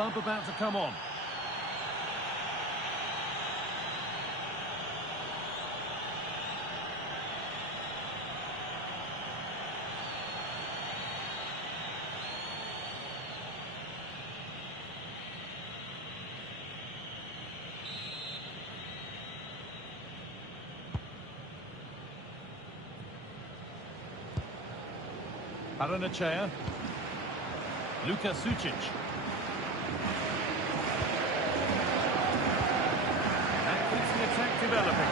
sub about to come on. Paranachea. Luka Sucic. That keeps the attack developing.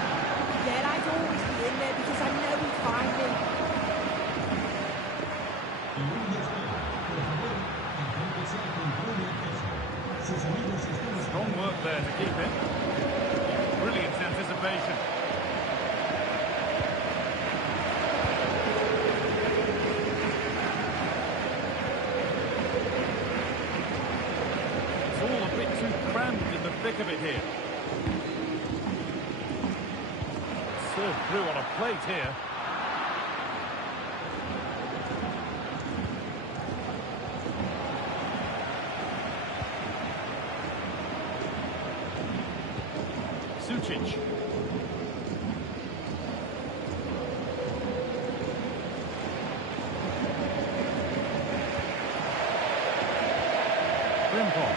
Yeah, I'd always be in there because I know he'd find me. Strong work there to keep it. Brilliant anticipation. Crammed in the thick of it here. Served through on a plate here. Sucic. Frimpong.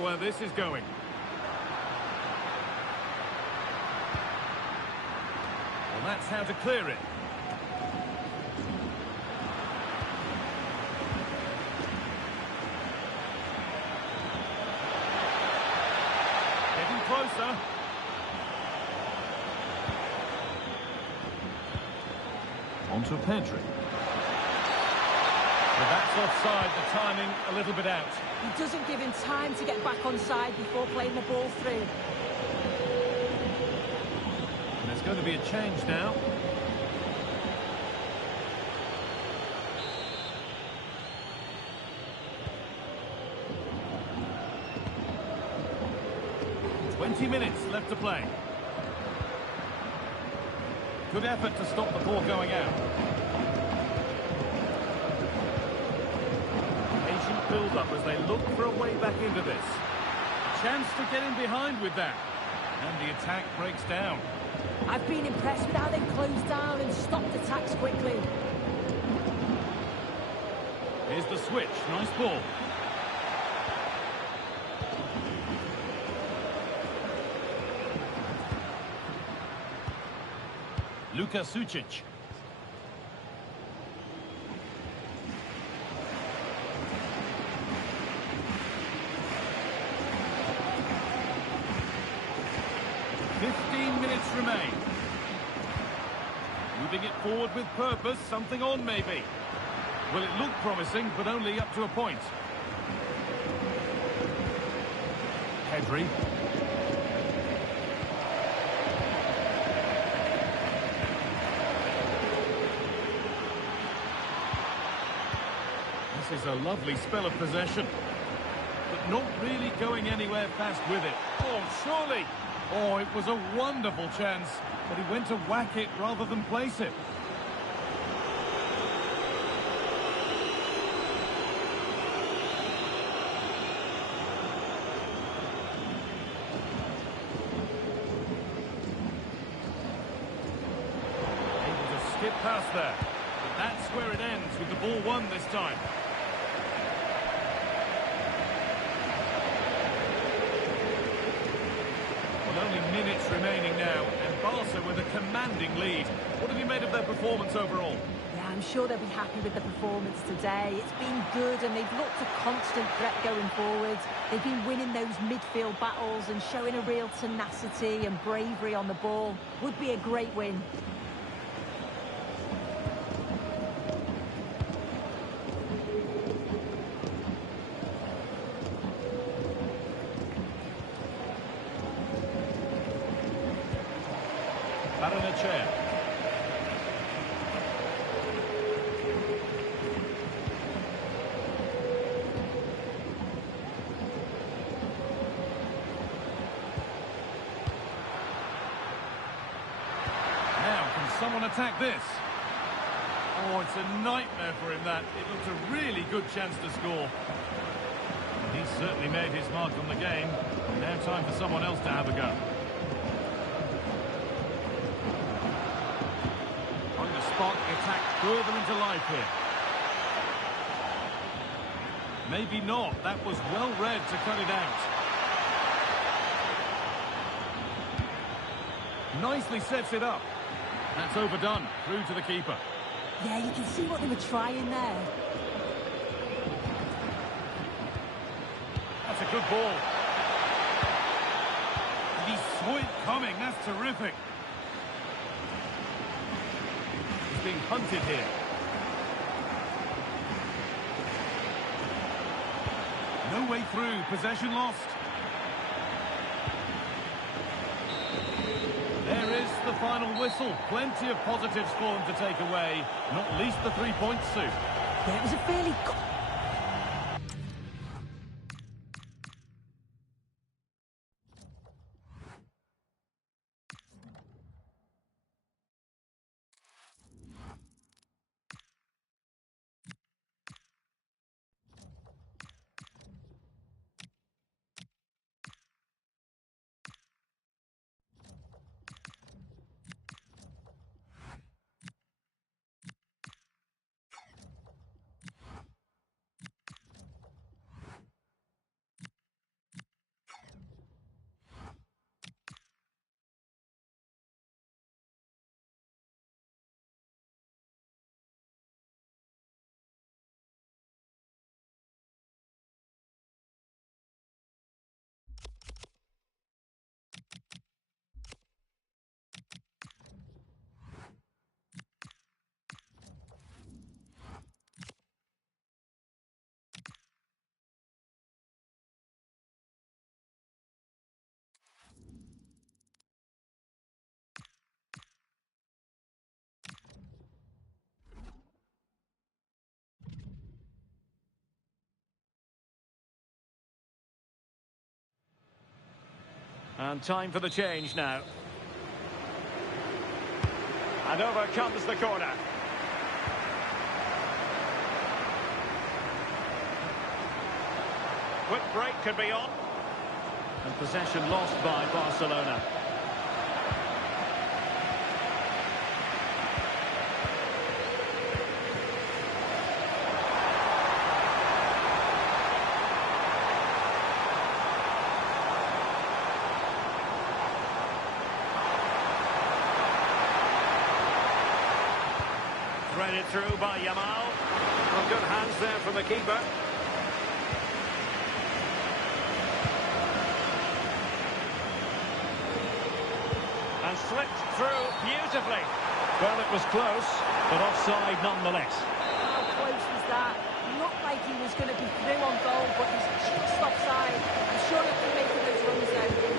Where this is going. Well, that's how to clear it. Getting closer. On to Pedri. But that's offside, the timing a little bit out. He doesn't give him time to get back on side before playing the ball through. And there's going to be a change now. Minutes left to play. Good effort to stop the ball going out. Patient build-up as they look for a way back into this. A chance to get in behind with that. And the attack breaks down. I've been impressed with how they've closed down and stopped attacks quickly. Here's the switch. Nice ball. Luka Sucic. Minutes remain. Moving it forward with purpose, something on maybe. Well, it looked promising, but only up to a point. Pedri. This is a lovely spell of possession, but not really going anywhere fast with it. Oh, surely! Oh, it was a wonderful chance, but he went to whack it rather than place it. Able to skip past there, but that's where it ends with the ball won this time. Only minutes remaining now, and Barca with a commanding lead. What have you made of their performance overall? Yeah, I'm sure they'll be happy with the performance today. It's been good, and they've looked a constant threat going forward. They've been winning those midfield battles and showing a real tenacity and bravery on the ball. Would be a great win. Paranachea. attack this. Oh, it's a nightmare for him, that. It looked a really good chance to score. He's certainly made his mark on the game. Now time for someone else to have a go. Trying to spark the attack further into life here. Maybe not. That was well read to cut it out. Nicely sets it up. That's overdone. Through to the keeper. Yeah, you can see what they were trying there. That's a good ball. And he saw it coming. That's terrific. He's being hunted here. No way through. Possession lost. There is the final whistle. Plenty of positives for them to take away. Not least the 3 points, Sue. Yeah, it was a fairly... And time for the change now. And over comes the corner. Quick break could be on. And possession lost by Barcelona. Threaded through by Yamal. Well, good hands there from the keeper. And slipped through beautifully. Well, it was close, but offside nonetheless. How close was that? Looked like he was going to be through on goal, but he's just offside. I'm sure he'll be making those runs though.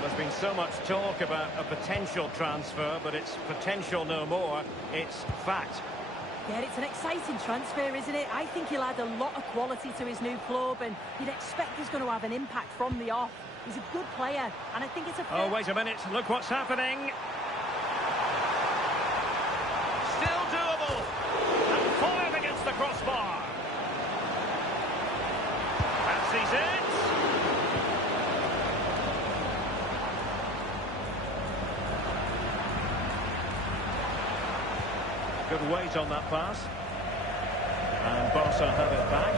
There's been so much talk about a potential transfer, but it's potential no more. It's fact. Yeah, it's an exciting transfer, isn't it? I think he'll add a lot of quality to his new club, and you'd expect he's going to have an impact from the off. He's a good player, and I think it's a... Oh, wait a minute. Look what's happening. Still doable. And fired against the crossbar. Fancies it. Good weight on that pass. And Barca have it back.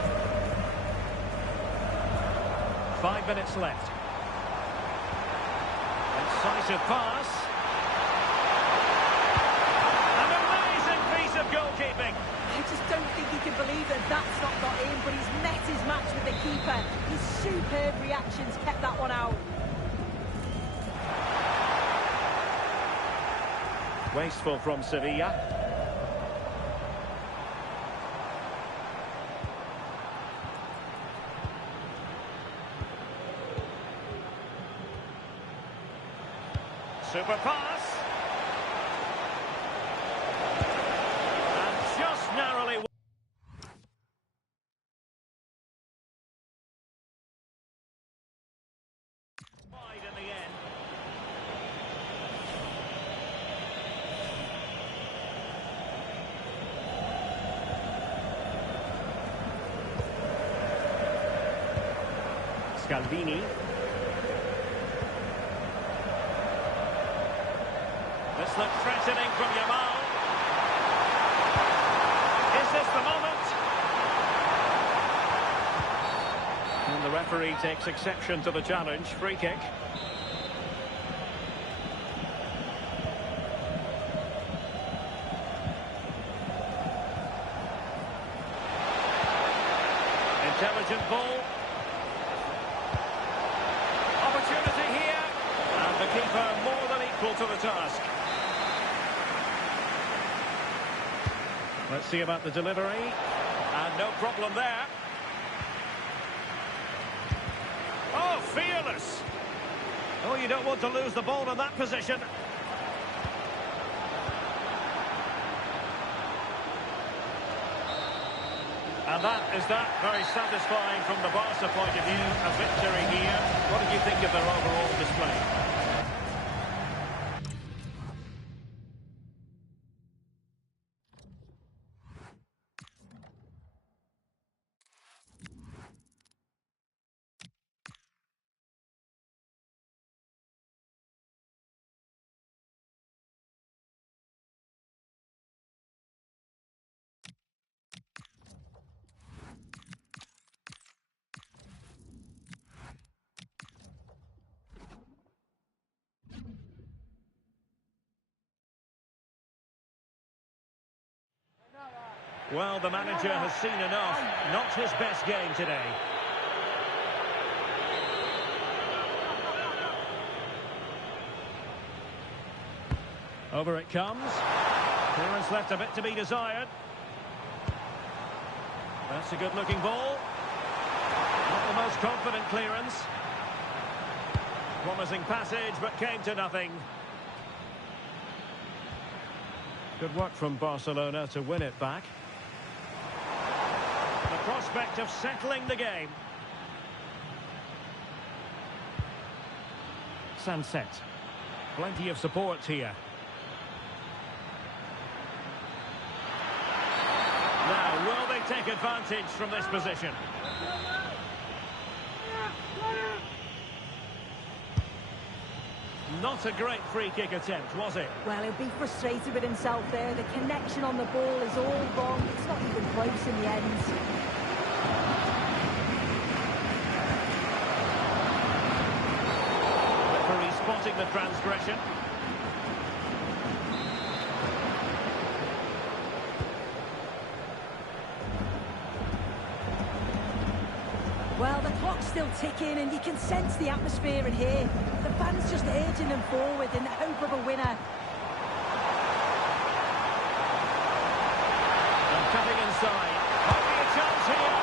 5 minutes left. Incisive pass. An amazing piece of goalkeeping. I just don't think he can believe that that's not got in, but he's met his match with the keeper. His superb reactions kept that one out. Wasteful from Sevilla. Super pass. And just narrowly wide in the end. Scalvini. This looks threatening from Yamal. Is this the moment? And the referee takes exception to the challenge. Free kick. Intelligent ball. Opportunity here. And the keeper more than equal to the task. Let's see about the delivery. And no problem there. Oh, fearless. Oh, you don't want to lose the ball in that position. And that very satisfying from the Barca point of view. A victory here. What did you think of their overall display? Well, the manager has seen enough. Not his best game today. Over it comes. Clearance left a bit to be desired. That's a good-looking ball. Not the most confident clearance. Promising passage, but came to nothing. Good work from Barcelona to win it back. The prospect of settling the game. Sunset. Plenty of support here. Now, will they take advantage from this position? Not a great free kick attempt, was it? Well, he'll be frustrated with himself there. The connection on the ball is all wrong. It's not even close in the end. Referee spotting the transgression. Well, the clock's still ticking and you can sense the atmosphere in here. The fans just urging them forward in the hope of a winner. And cutting inside. Might be a chance here.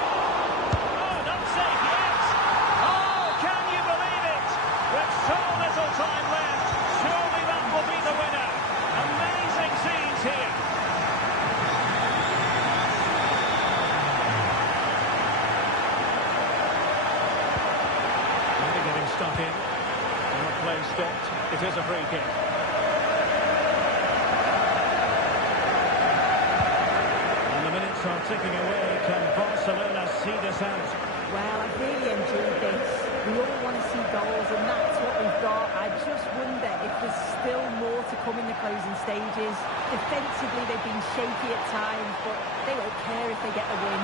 Oh, not safe yet. Oh, can you believe it? With so little time left, surely that will be the winner. Amazing scenes here. Stuck in. And the play stopped. It is a free kick. And the minutes are ticking away. Can Barcelona see this out? Well, I've really enjoyed this. We all want to see goals, and that's what we've got. I just wonder if there's still more to come in the closing stages. Defensively, they've been shaky at times, but they won't care if they get the win.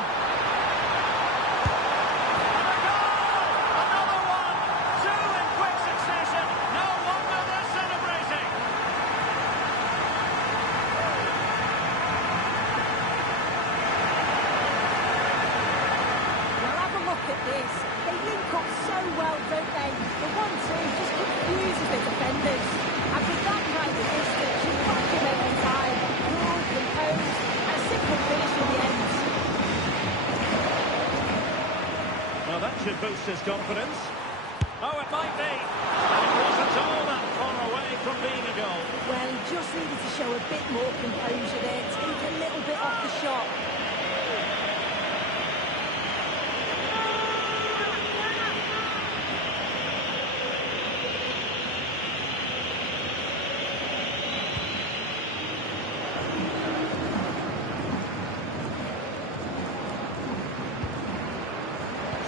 Should boost his confidence. Oh, it might be. And it wasn't all that far away from being a goal. Well, he just needed to show a bit more composure there, take a little bit off the shot.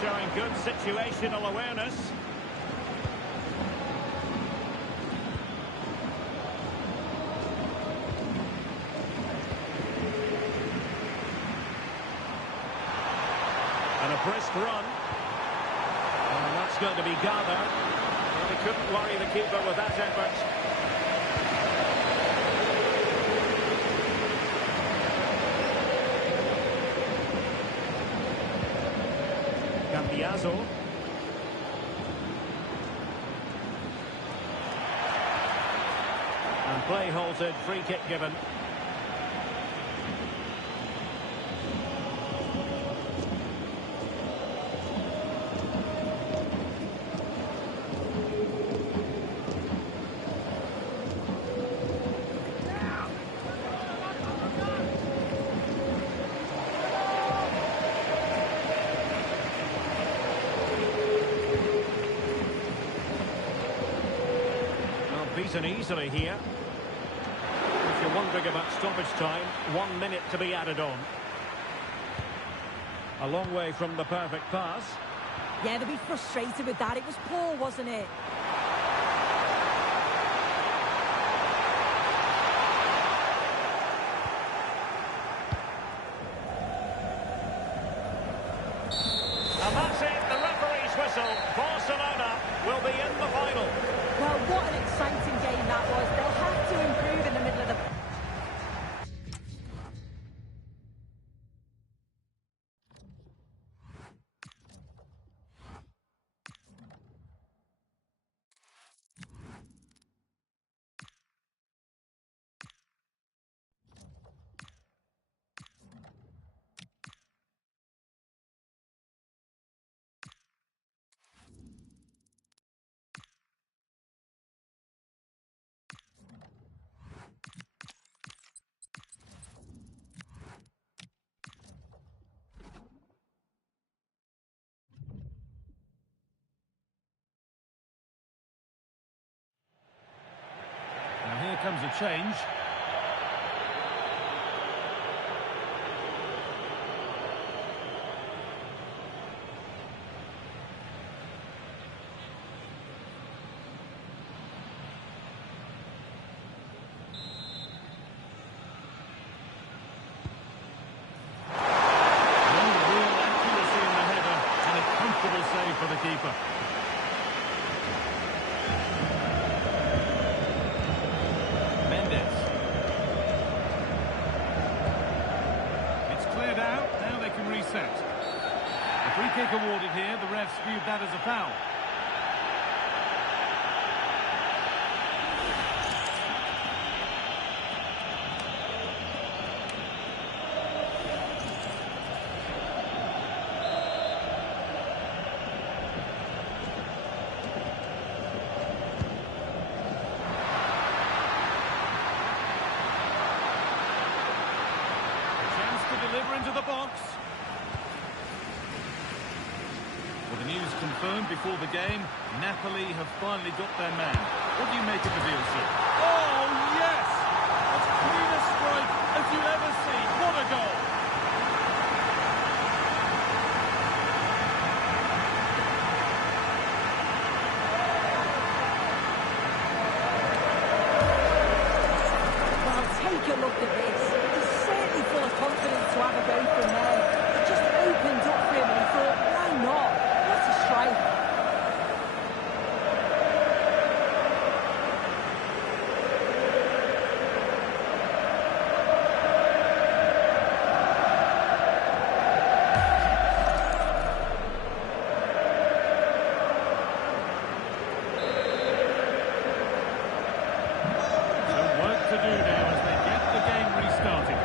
Showing Good situational awareness. And a brisk run. And that's going to be gathered. Well, he couldn't worry the keeper with that effort. Cambiaso. And play halted, free kick given. Beaten easily here. If you're wondering about stoppage time, 1 minute to be added on. A long way from the perfect pass. Yeah, they'll be frustrated with that. It was poor, wasn't it? And that's it, the referee's whistle. Barcelona will be in the final. Well, what an exciting game that was. They'll have to improve in the middle of the... Now here comes a change. Save for the keeper. Mendes. It's cleared out. Now they can reset. A free kick awarded here. The refs viewed that as a foul. Deliver into the box. Well, the news confirmed before the game, Napoli have finally got their man. What do you make of the deal, sir? Oh, yes! As clean a strike as you'll ever see. What a goal! Well, take a look at this. Full of confidence to have a go from there. It just opened up for him and he thought, why not? What a strike. So work to do now as they get the game restarted.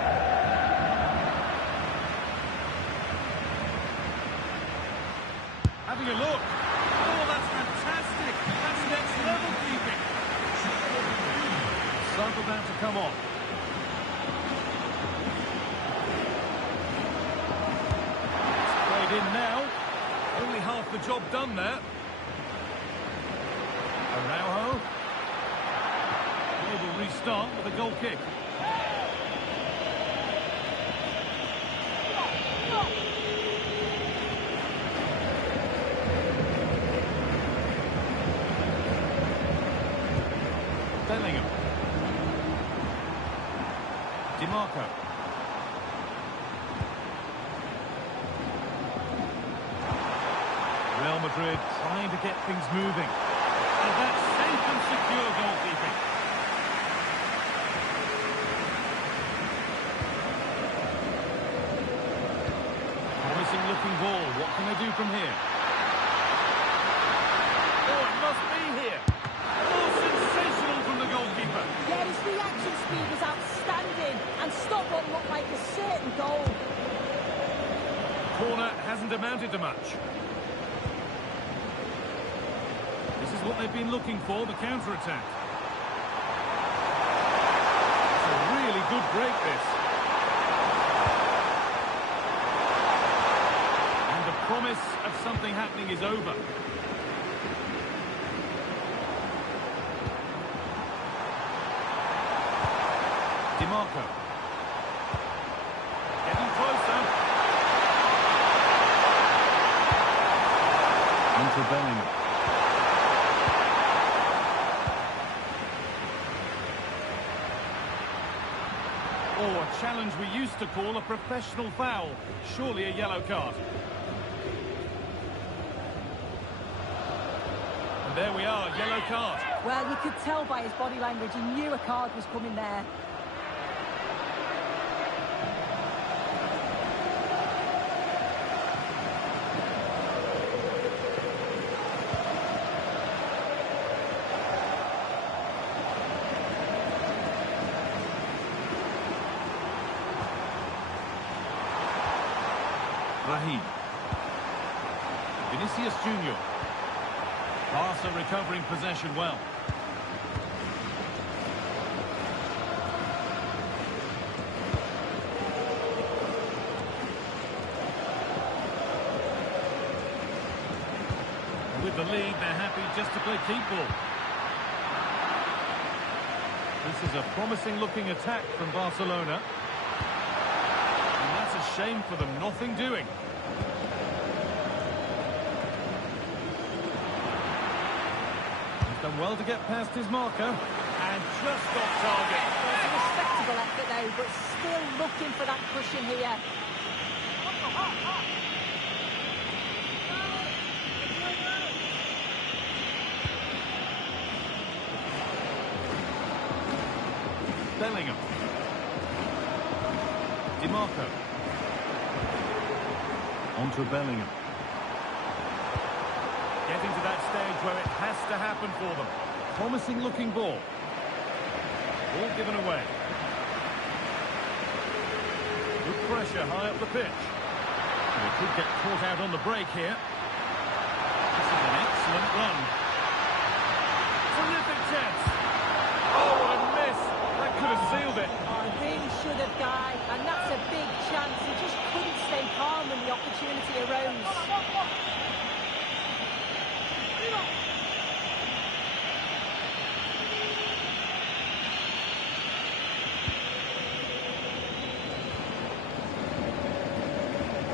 Having a look. Oh, that's fantastic. That's next level keeping. Sub about to come on. It's played in now. Only half the job done there. Araujo. They will restart with a goal kick. DiMarco. Real Madrid trying to get things moving. And that's safe and secure goalkeeping. Promising looking ball. What can they do from here? Oh, it must be here. Oh, sensational from the goalkeeper. Yeah, his reaction speed was outstanding and stopped what looked like a certain goal. Corner hasn't amounted to much. This is what they've been looking for, the counter-attack. It's a really good break, this. And the promise of something happening is over. DiMarco. Getting closer. Into Bellingham. Oh, a challenge we used to call a professional foul. Surely a yellow card. And there we are, yellow card. Well, you could tell by his body language, he knew a card was coming there. Raheem. Vinicius Junior. Barca recovering possession well. With the lead, they're happy just to play keep ball. This is a promising looking attack from Barcelona. And that's a shame for them, nothing doing. He's done well to get past his marker. And just off target. Well, it's a respectable effort though, but still looking for that cushion here. Bellingham. DiMarco. On to Bellingham. Getting to that stage where it has to happen for them. Promising looking ball. Ball given away. Good pressure high up the pitch. They could get caught out on the break here. This is an excellent run. Terrific chance. Oh, what a miss. That could have sealed it. Oh, he really should have, Guy, and that's a big chance. He just couldn't stay calm when the opportunity arose.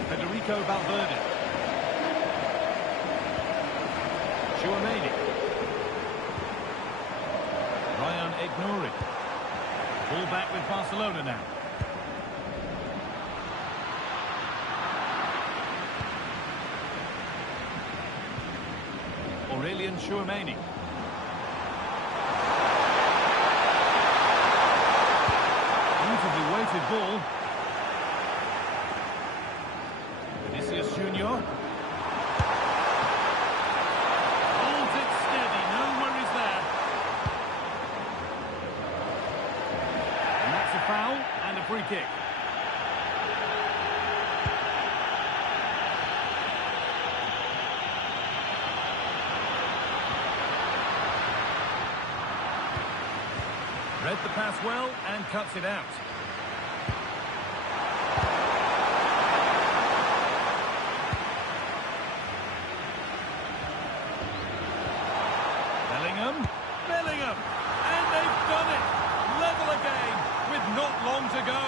Federico Valverde. Chouameni. Ryan Ignouri. Ball back with Barcelona now. Aurelian Chouameni. Beautifully weighted ball. Vinicius Junior. Holds it steady, no worries there. And that's a foul and a free kick. Read the pass well and cuts it out. Bellingham, and they've done it. Level again with not long to go.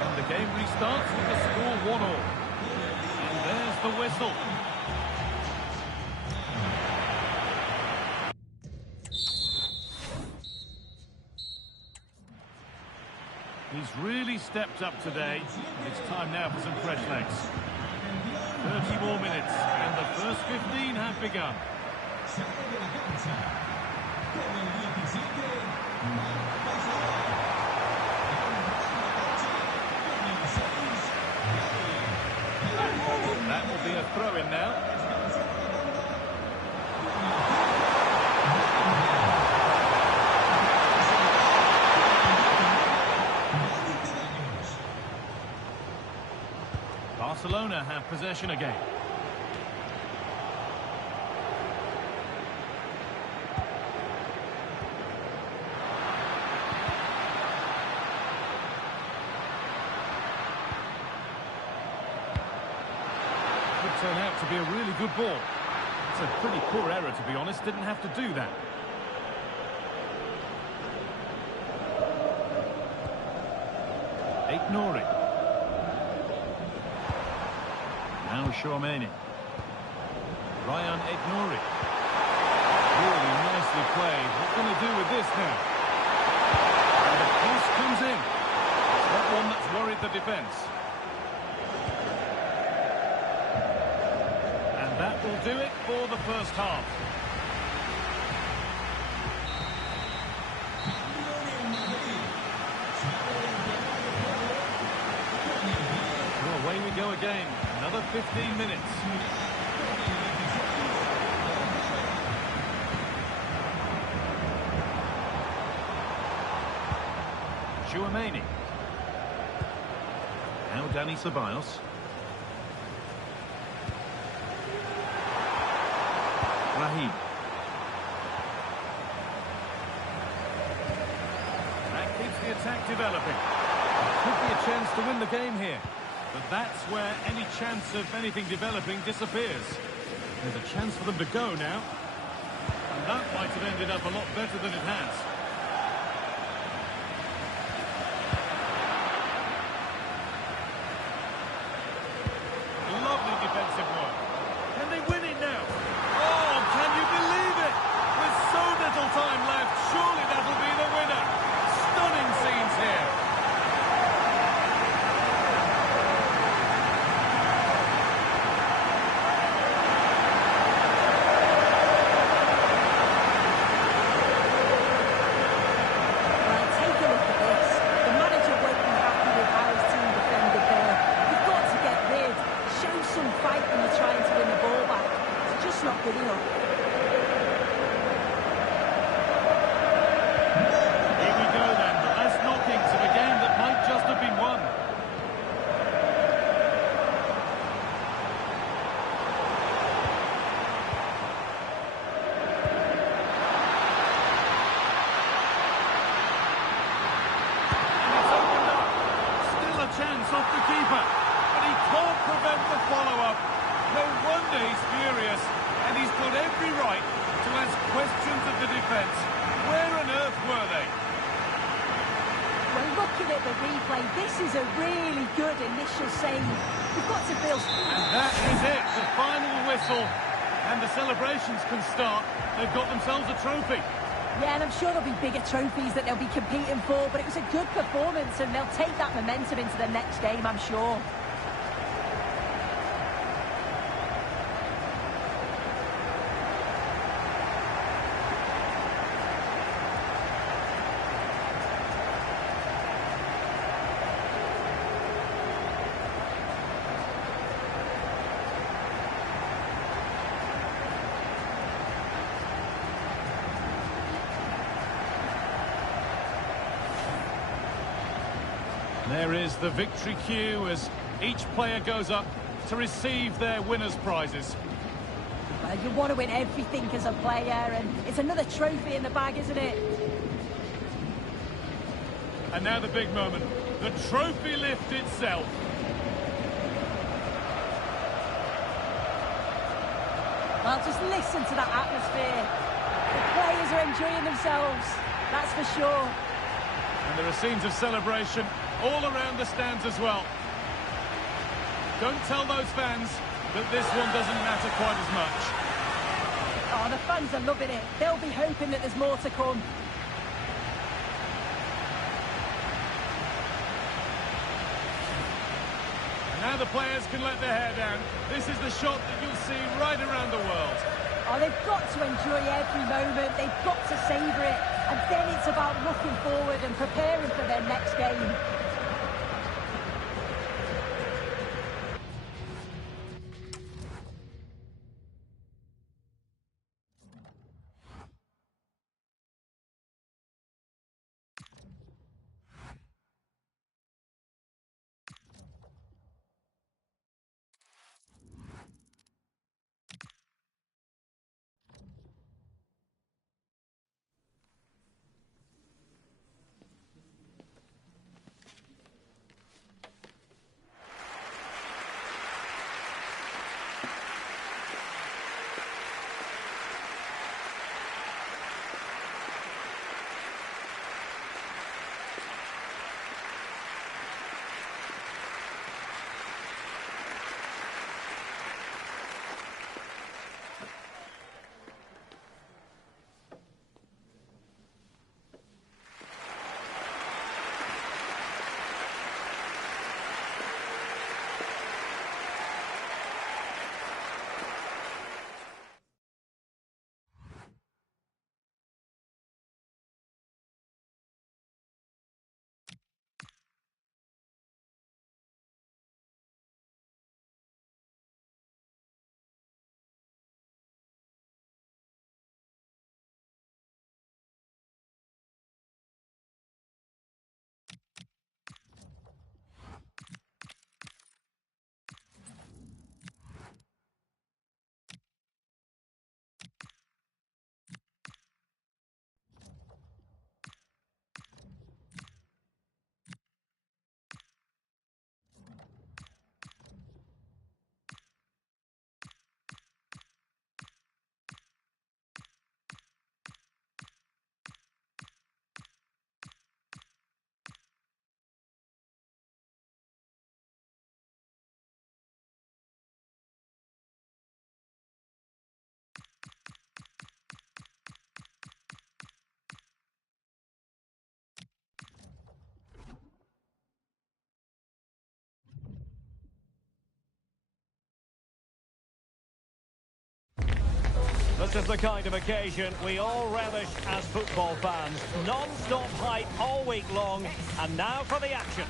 And the Game restarts with the score 1-1. And there's the whistle. He's really stepped up today. It's time now for some fresh legs. 30 more minutes, and the first 15 have begun. That will be a throw-in now. Barcelona have possession again. Could turn out to be a really good ball. It's a pretty poor error, to be honest. Didn't have to do that. Nori. Now Chouameni. Ryan Nori. Really nicely played. What can they do with this now? And the cross comes in. It's not one that's worried the defence. And that will do it for the first half. Well, away we go again. Another 15 minutes. Chouameni. Now Dani Ceballos. Raheem. That keeps the attack developing. Could be a chance to win the game here. But that's where any chance of anything developing disappears. There's a chance for them to go now. And that might have ended up a lot better than it has. Lovely defensive work. Can they win it now? Oh, can you believe it? With so little time left, surely that'll be the winner. Stunning scenes here. Off the keeper, but he can't prevent the follow-up. No wonder he's furious, and he's got every right to ask questions of the defence. Where on earth were they? Well, looking at the replay, this is a really good initial save. We've got to feel... And that is it, the final whistle, and the celebrations can start. They've got themselves a trophy. Yeah, and I'm sure there'll be bigger trophies that they'll be competing for, but it was a good performance, and they'll take that momentum into the next game, I'm sure. There is the victory cue as each player goes up to receive their winners' prizes. Well, you want to win everything as a player, and it's another trophy in the bag, isn't it? And now the big moment, the trophy lift itself. Well, just listen to that atmosphere. The players are enjoying themselves, that's for sure. And there are scenes of celebration all around the stands as well. Don't tell those fans that this one doesn't matter quite as much. Oh, the fans are loving it. They'll be hoping that there's more to come. And now the players can let their hair down. This is the shot that you'll see right around the world. Oh, they've got to enjoy every moment. They've got to savour it. And then it's about looking forward and preparing for their next game. This is the kind of occasion we all relish as football fans. Non-stop hype all week long, and now for the action.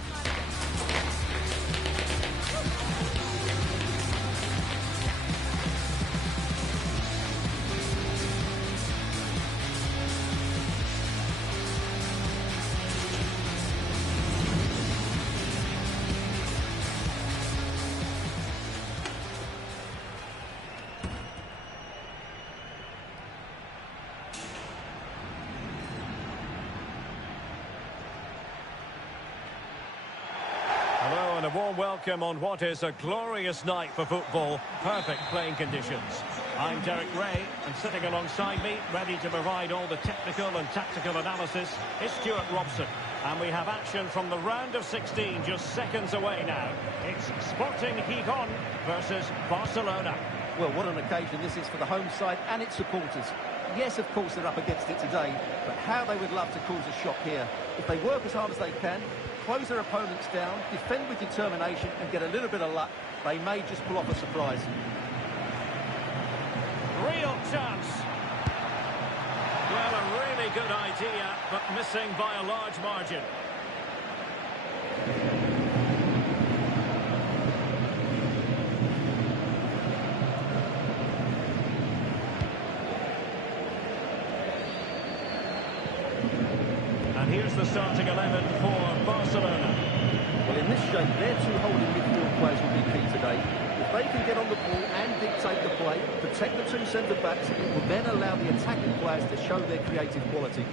Hello and a warm welcome on what is a glorious night for football. Perfect playing conditions. I'm Derek Ray, and sitting alongside me, ready to provide all the technical and tactical analysis, is Stuart Robson. And we have action from the round of 16 just seconds away now. It's Sporting Gijón versus Barcelona. Well, what an occasion this is for the home side and its supporters. Yes, of course, they're up against it today, but how they would love to cause a shock here. If they work as hard as they can, close their opponents down, defend with determination and get a little bit of luck, they may just pull off a surprise. Real chance. Well, a really good idea, but missing by a large margin. And here's the starting 11 for Barcelona. Well, in this shape, their two holding midfield players will be key today. If they can get on the ball and dictate the play, protect the two centre-backs, it will then allow the attacking players to show their creative quality.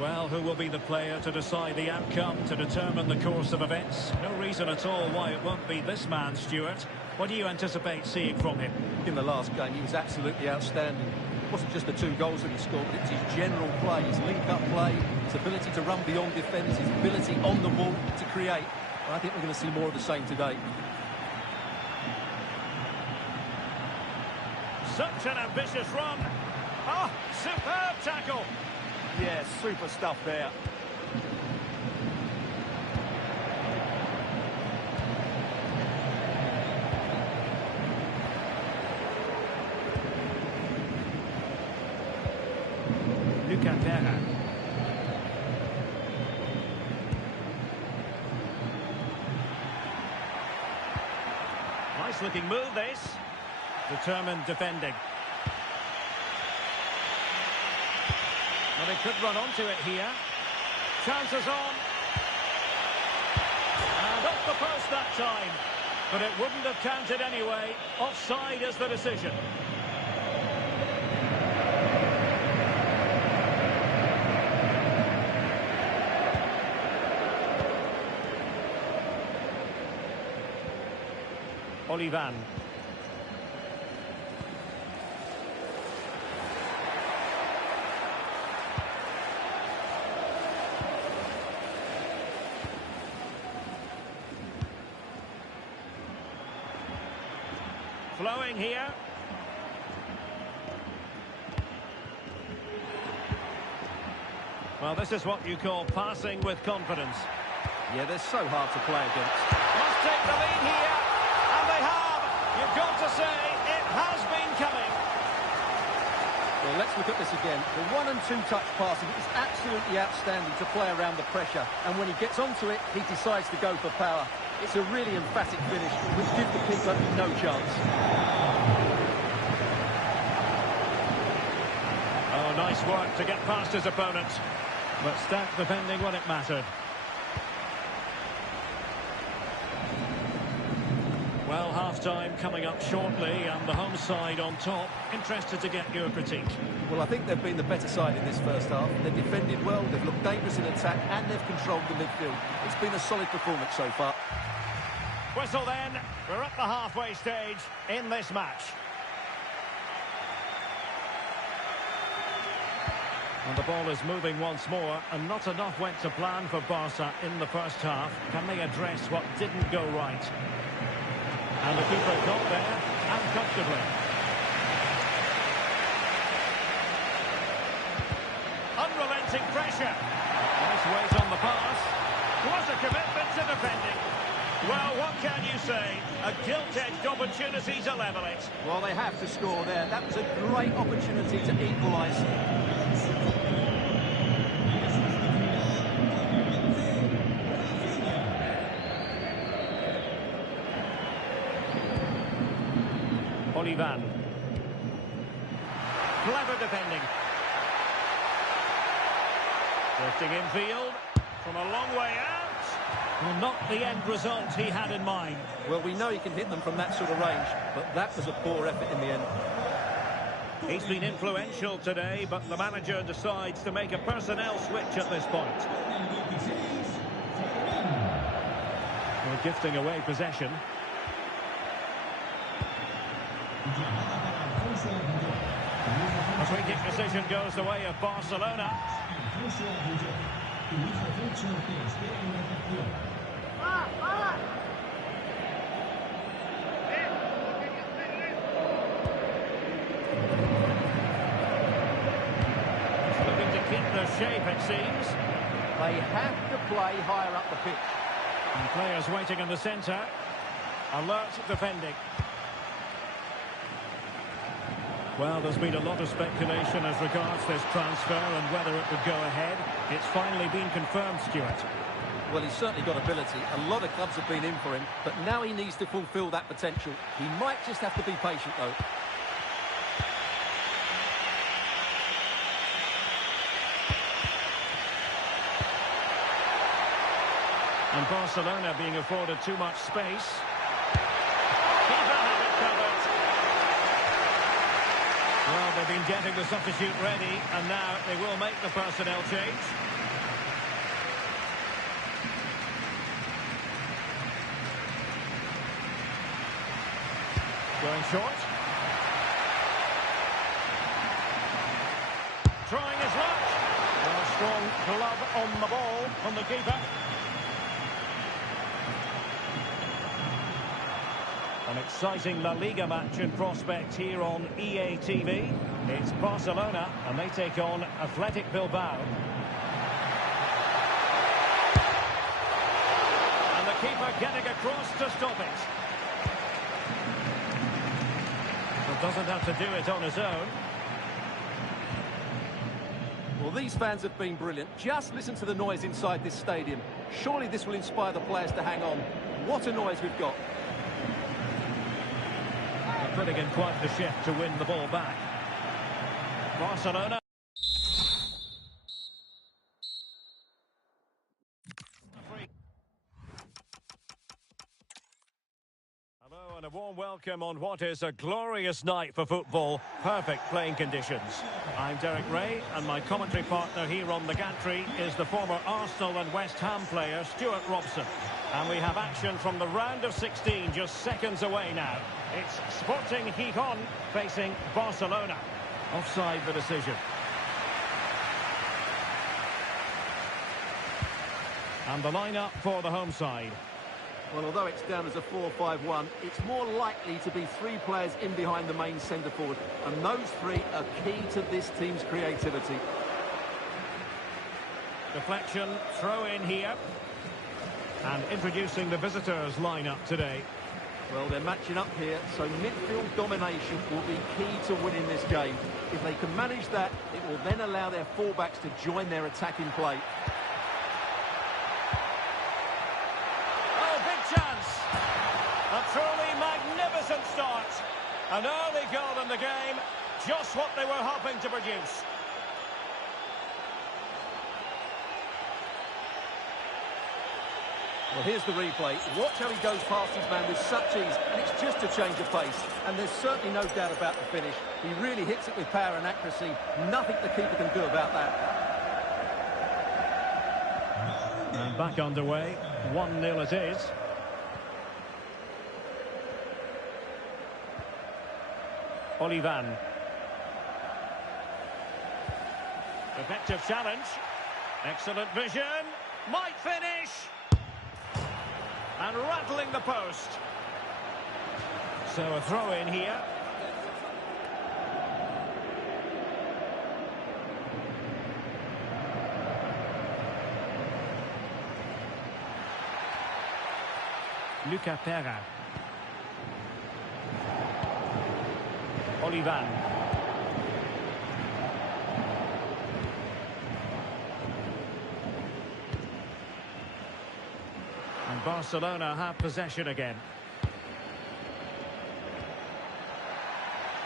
Well, who will be the player to decide the outcome, to determine the course of events? No reason at all why it won't be this man, Stuart. What do you anticipate seeing from him? In the last game, he was absolutely outstanding. It wasn't just the 2 goals that he scored, but it's his general play, his link-up play, his ability to run beyond defenders, his ability on the ball to create. And I think we're going to see more of the same today. Such an ambitious run. Oh, superb tackle. Yeah, super stuff there. Nice looking move, this. Determined defending. Well, they could run onto it here. Chances on. And off the post that time. But it wouldn't have counted anyway. Offside is the decision. Olivan. Flowing here. Well, this is what you call passing with confidence. Yeah, they're so hard to play against. Must take the lead here. And they have. You've got to say, it has been coming. Well, let's look at this again. The 1 and 2 touch passing is absolutely outstanding to play around the pressure. And when he gets onto it, he decides to go for power. It's a really emphatic finish, which gives the keeper no chance. Oh, nice work to get past his opponent. But stat defending when it mattered. Well, half-time coming up shortly, and the home side on top. Interested to get your critique. Well, I think they've been the better side in this first half. They've defended well, they've looked dangerous in attack, and they've controlled the midfield. It's been a solid performance so far. Whistle then. We're at the halfway stage in this match. And the ball is moving once more, and not enough went to plan for Barca in the first half. Can they address what didn't go right? And the keeper got there, and comfortably. Unrelenting pressure. Nice weight on the pass. Was a commitment to defending. Well, what can you say? A gilt-edged opportunity to level it. Well, they have to score there. That was a great opportunity to equalise. Olivan. Clever defending. Drifting infield from a long way out. Well, not the end result he had in mind. Well, we know he can hit them from that sort of range, but that was a poor effort in the end. He's been influential today, but the manager decides to make a personnel switch at this point. We're gifting away possession. A free kick decision goes the way of Barcelona. Looking to keep their shape, it seems. They have to play higher up the pitch. And players waiting in the centre. Alert defending. Well, there's been a lot of speculation as regards this transfer and whether it would go ahead. It's finally been confirmed, Stuart. Well, he's certainly got ability. A lot of clubs have been in for him, but now he needs to fulfil that potential. He might just have to be patient, though. And Barcelona being afforded too much space. Keeper had it covered. Well, they've been getting the substitute ready, and now they will make the personnel change. Going short. Glove on the ball from the keeper. An exciting La Liga match in prospect here on EA TV. It's Barcelona and they take on Athletic Bilbao. And the keeper getting across to stop it. But doesn't have to do it on his own. Well, these fans have been brilliant. Just listen to the noise inside this stadium. Surely this will inspire the players to hang on. What a noise we've got. They're putting in quite the shift to win the ball back. Barcelona. Hello and a warm welcome on what is a glorious night for football. Perfect playing conditions. I'm Derek Ray and my commentary partner here on the gantry is the former Arsenal and West Ham player Stuart Robson. And we have action from the round of 16 just seconds away now. It's Sporting Gijón facing Barcelona. Offside the decision. And the lineup for the home side. Well, although it's down as a 4-5-1, it's more likely to be three players in behind the main centre forward. And those three are key to this team's creativity. Deflection, throw in here. And introducing the visitors lineup today. Well, they're matching up here, so midfield domination will be key to winning this game. If they can manage that, it will then allow their fullbacks to join their attacking play. Oh, big chance! A truly magnificent start. An early goal in the game, just what they were hoping to produce. Well, here's the replay. Watch how he goes past his man with such ease, and it's just a change of pace. And there's certainly no doubt about the finish. He really hits it with power and accuracy. Nothing the keeper can do about that. And back underway. 1-0 it is. Olivan. Effective challenge. Excellent vision. Might finish. And rattling the post. So a throw in here. Luca Perra. Olivan. And Barcelona have possession again.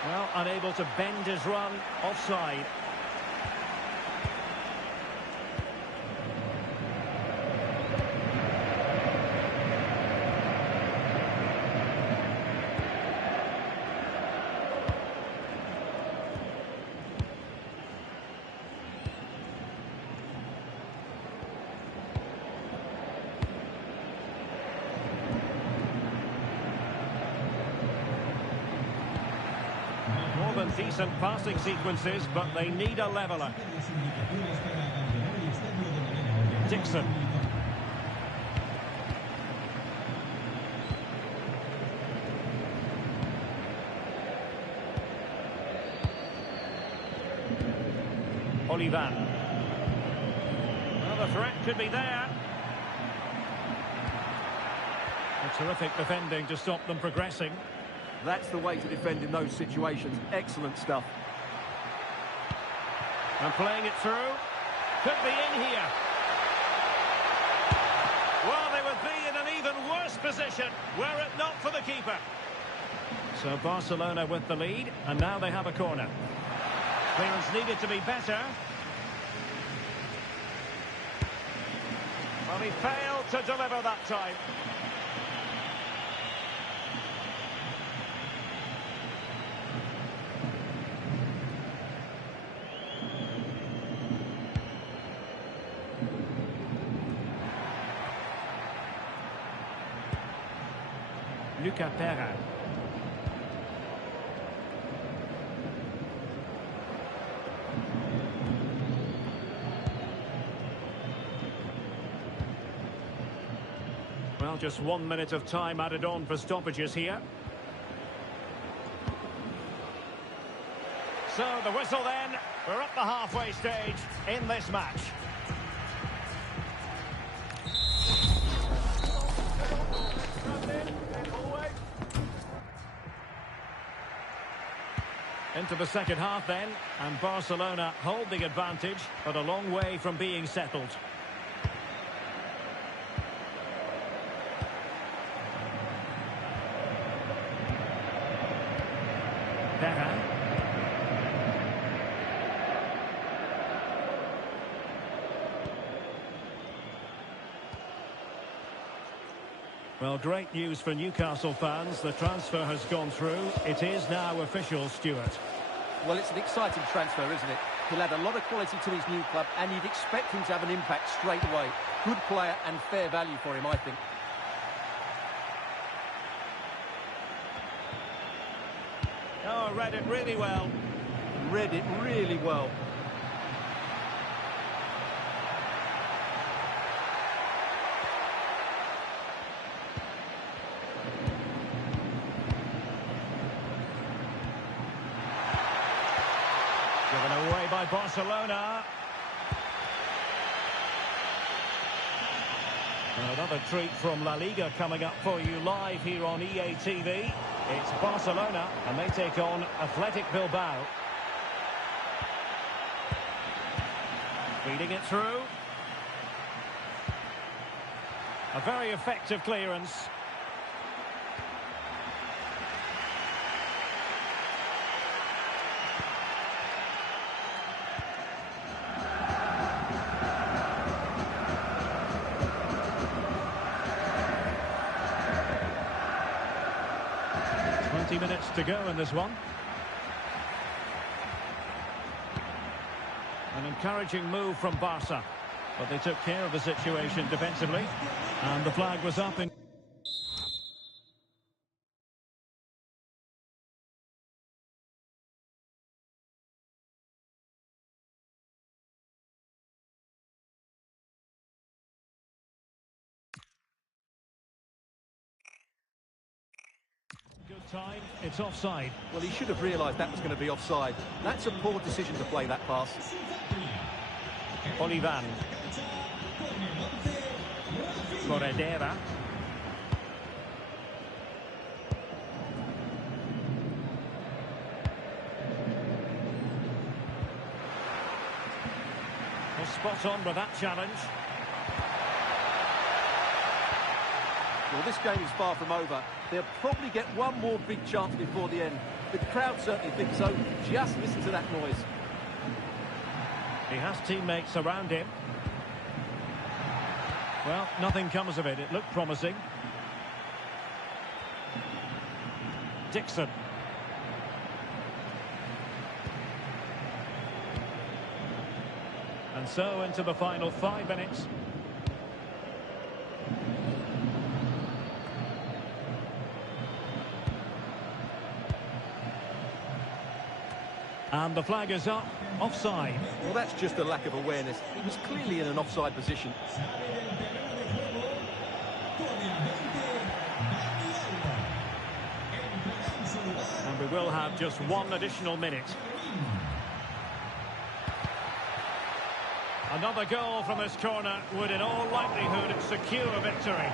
Well, unable to bend his run, offside. Decent passing sequences, but they need a leveller. Dixon. Olivan. Well, the threat could be there. A terrific defending to stop them progressing. That's the way to defend in those situations. Excellent stuff. And playing it through. Could be in here. Well, they would be in an even worse position were it not for the keeper. So Barcelona with the lead, and now they have a corner. Clearance needed to be better. Well, he failed to deliver that time. Luca Perra. Well, just 1 minute of time added on for stoppages here. So the whistle then. We're at the halfway stage in this match. Into the second half then, and Barcelona hold the advantage, but a long way from being settled. Herrera. Well, great news for Newcastle fans. The transfer has gone through. It is now official, Stuart. Well, it's an exciting transfer, isn't it? He'll add a lot of quality to his new club, and you'd expect him to have an impact straight away. Good player and fair value for him, I think. Oh, read it really well. Read it really well. Given away by Barcelona. Another treat from La Liga coming up for you live here on EA TV. It's Barcelona, and they take on Athletic Bilbao. Feeding it through. A very effective clearance. Minutes to go in this one. An encouraging move from Barca, but they took care of the situation defensively, and the flag was up in... Good time, it's offside. Well, he should have realised that was going to be offside. That's a poor decision to play that pass. Olivan. Corredera. Well, spot on with that challenge. Well, this game is far from over. They'll probably get one more big chance before the end. The crowd certainly thinks so. Just listen to that noise. He has teammates around him. Well, nothing comes of it. It looked promising. Dixon. And so into the final 5 minutes. And the flag is up, offside. Well, that's just a lack of awareness. He was clearly in an offside position. And we will have just 1 additional minute. Another goal from this corner would in all likelihood secure a victory.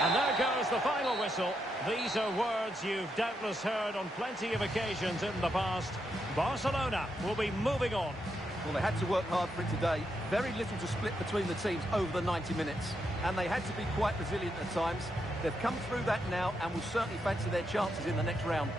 And there goes the final whistle. These are words you've doubtless heard on plenty of occasions in the past. Barcelona will be moving on. Well, they had to work hard for it today. Very little to split between the teams over the 90 minutes. And they had to be quite resilient at times. They've come through that now and will certainly fancy their chances in the next round.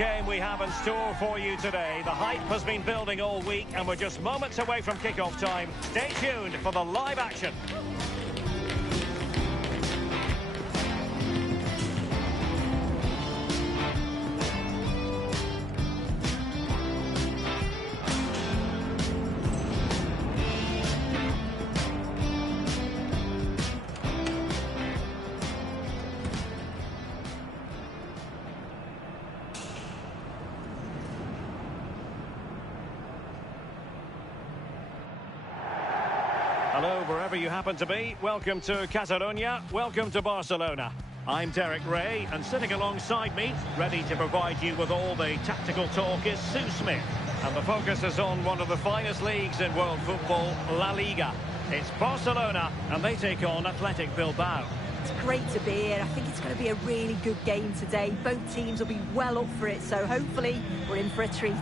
game we have in store for you today. The hype has been building all week, and we're just moments away from kickoff time. Stay tuned for the live action. Hello, wherever you happen to be. Welcome to Catalonia. Welcome to Barcelona. I'm Derek Ray, and sitting alongside me, ready to provide you with all the tactical talk, is Sue Smith. And the focus is on one of the finest leagues in world football, La Liga. It's Barcelona, and they take on Athletic Bilbao. It's great to be here. I think it's going to be a really good game today. Both teams will be well up for it, so hopefully we're in for a treat.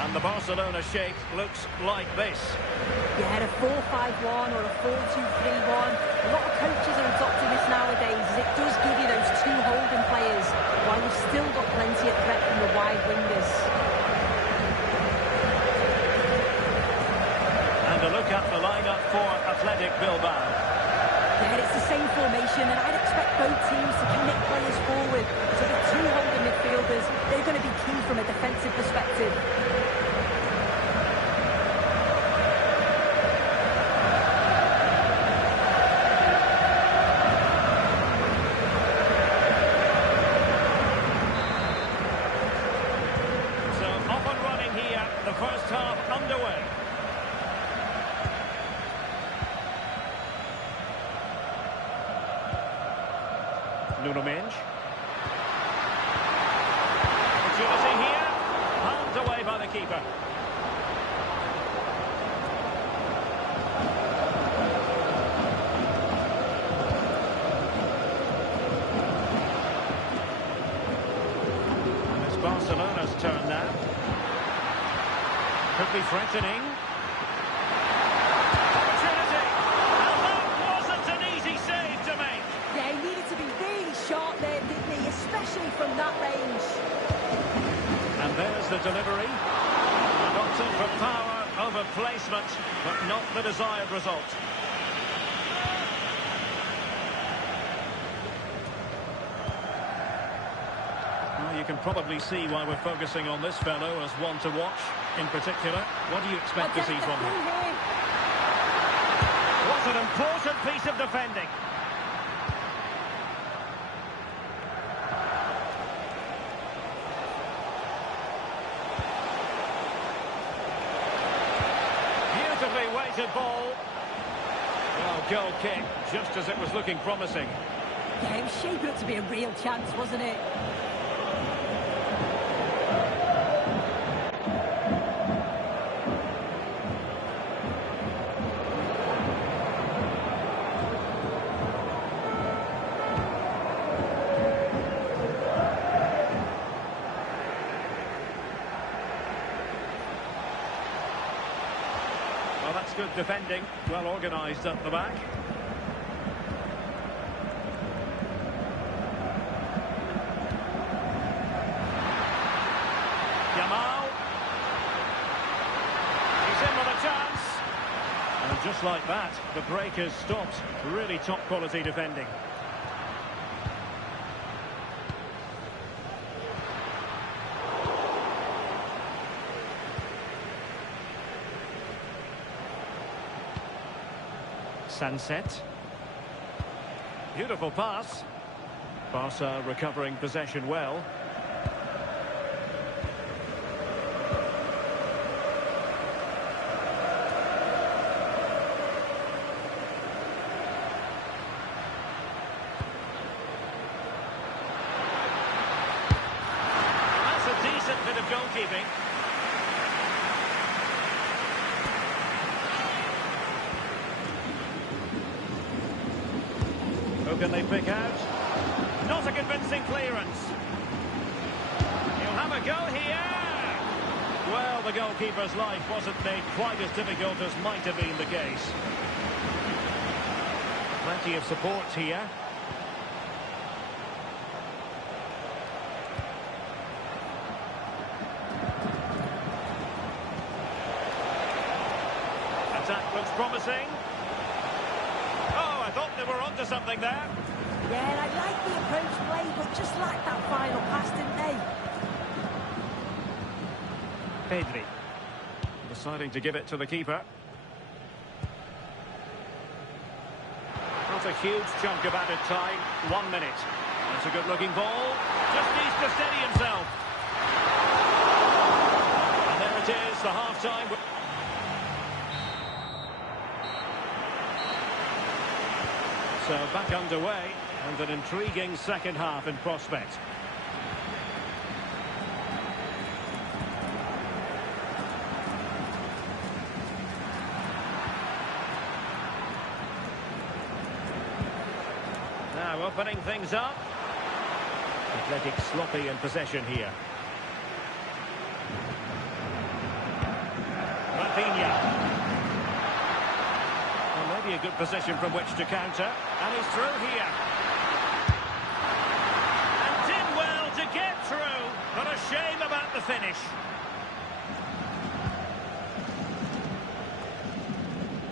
And the Barcelona shape looks like this. Yeah, a 4-5-1 or a 4-2-3-1. A lot of coaches are adopting this nowadays, as it does give you those two holding players, while you've still got plenty of threat from the wide wingers. And a look at the lineup for Athletic Bilbao. Yeah, it's the same formation, and I'd expect both teams to commit players forward. So the two holding midfielders, they're going to be key from a defensive perspective. First half underway. Nuno Mendes. Opportunity here. Hand away by the keeper. And it's Barcelona's turn now. Could be threatening. Opportunity! And that wasn't an easy save to make. Yeah, he needed to be really sharp there, didn't he? Especially from that range. And there's the delivery. And opted for power over placement, but not the desired result. You can probably see why we're focusing on this fellow as one to watch in particular. What do you expect to see from him? What an important piece of defending. Beautifully weighted ball. Well, goal kick, just as it was looking promising. Yeah, it was shaping up to be a real chance, wasn't it? Well, that's good defending, well organised at the back. Yamal. He's in with a chance. And just like that, the break is stopped. Really top quality defending. Sunset. Beautiful pass. Barca recovering possession well. That's a decent bit of goalkeeping. Who can they pick out? Not a convincing clearance. He'll have a go here. Well, the goalkeeper's life wasn't made quite as difficult as might have been the case. Plenty of support here. Attack looks promising. Oh, I thought they were onto something there. Yeah, and I like the approach play, but just like that final pass, didn't they? Pedri. Deciding to give it to the keeper. Not a huge chunk of added time. 1 minute. That's a good-looking ball. Just needs to steady himself. And there it is, the half-time. So back underway, and an intriguing second half in prospect. Now opening things up. Athletic sloppy in possession here. Rafinha. Well, maybe a good position from which to counter. And he's through here. And did well to get through. But a shame about the finish.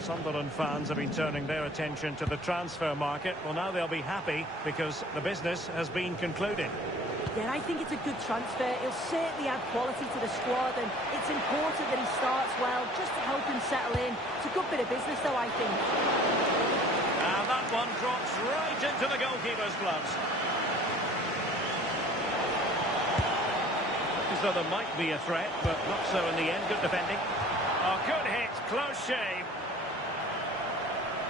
Sunderland fans have been turning their attention to the transfer market. Well, now they'll be happy because the business has been concluded. Yeah, I think it's a good transfer. He'll certainly add quality to the squad, and it's important that he starts well just to help him settle in. It's a good bit of business, though, I think. And that one drops right into the goalkeeper's gloves. As though there might be a threat, but not so in the end. Good defending. Oh, good hit. Close shave.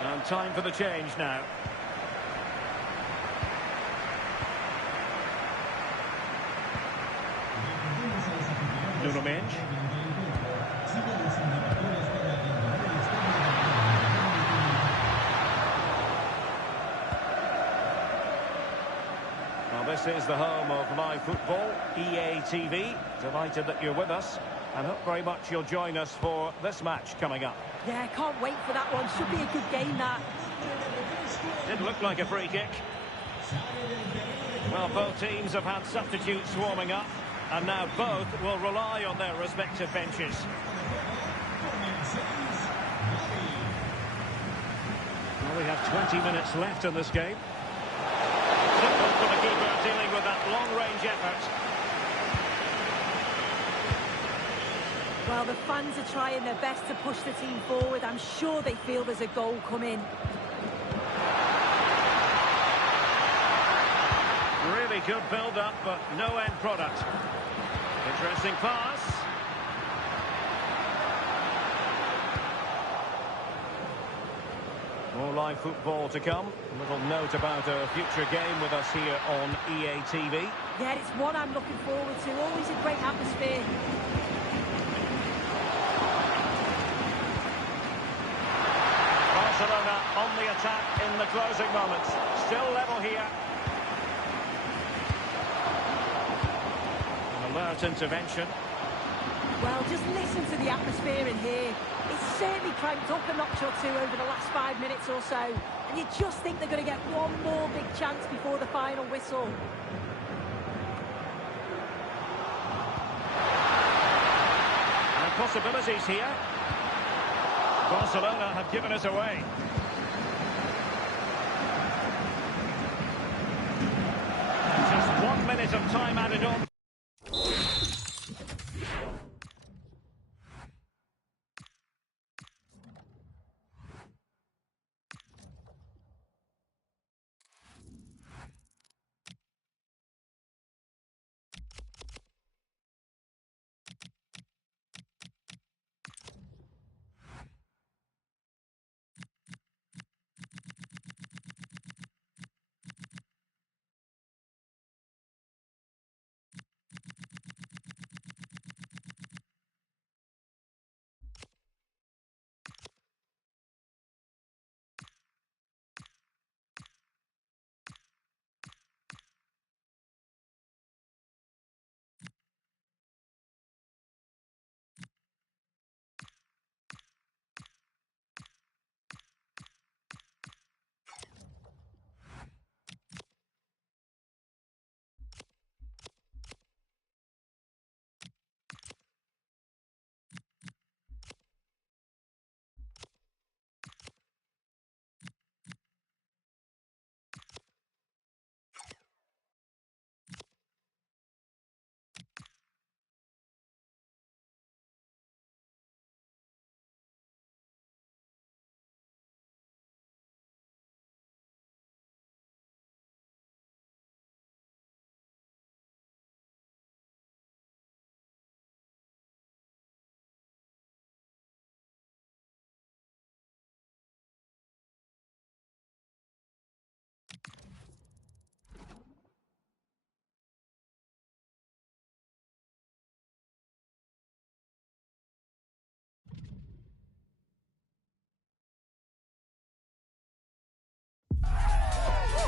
And time for the change now. Nuno Mendes. Well, this is the home of live football, EA TV. Delighted that you're with us, and hope very much you'll join us for this match coming up. Yeah, can't wait for that one. Should be a good game, that. Didn't look like a free kick. Well, both teams have had substitutes warming up, and now both will rely on their respective benches. Well, we have 20 minutes left in this game. Simple for the keeper dealing with that long-range effort. Well, the fans are trying their best to push the team forward. I'm sure they feel there's a goal coming. Really good build-up, but no end product. Interesting pass. More live football to come. A little note about a future game with us here on EA TV. Yeah, it's one I'm looking forward to. Always a great atmosphere. Barcelona on the attack in the closing moments. Still level here. An alert intervention. Well, just listen to the atmosphere in here. It's certainly cranked up a notch or two over the last 5 minutes or so. And you just think they're going to get one more big chance before the final whistle. And possibilities here. Barcelona have given us away. Just 1 minute of time added on.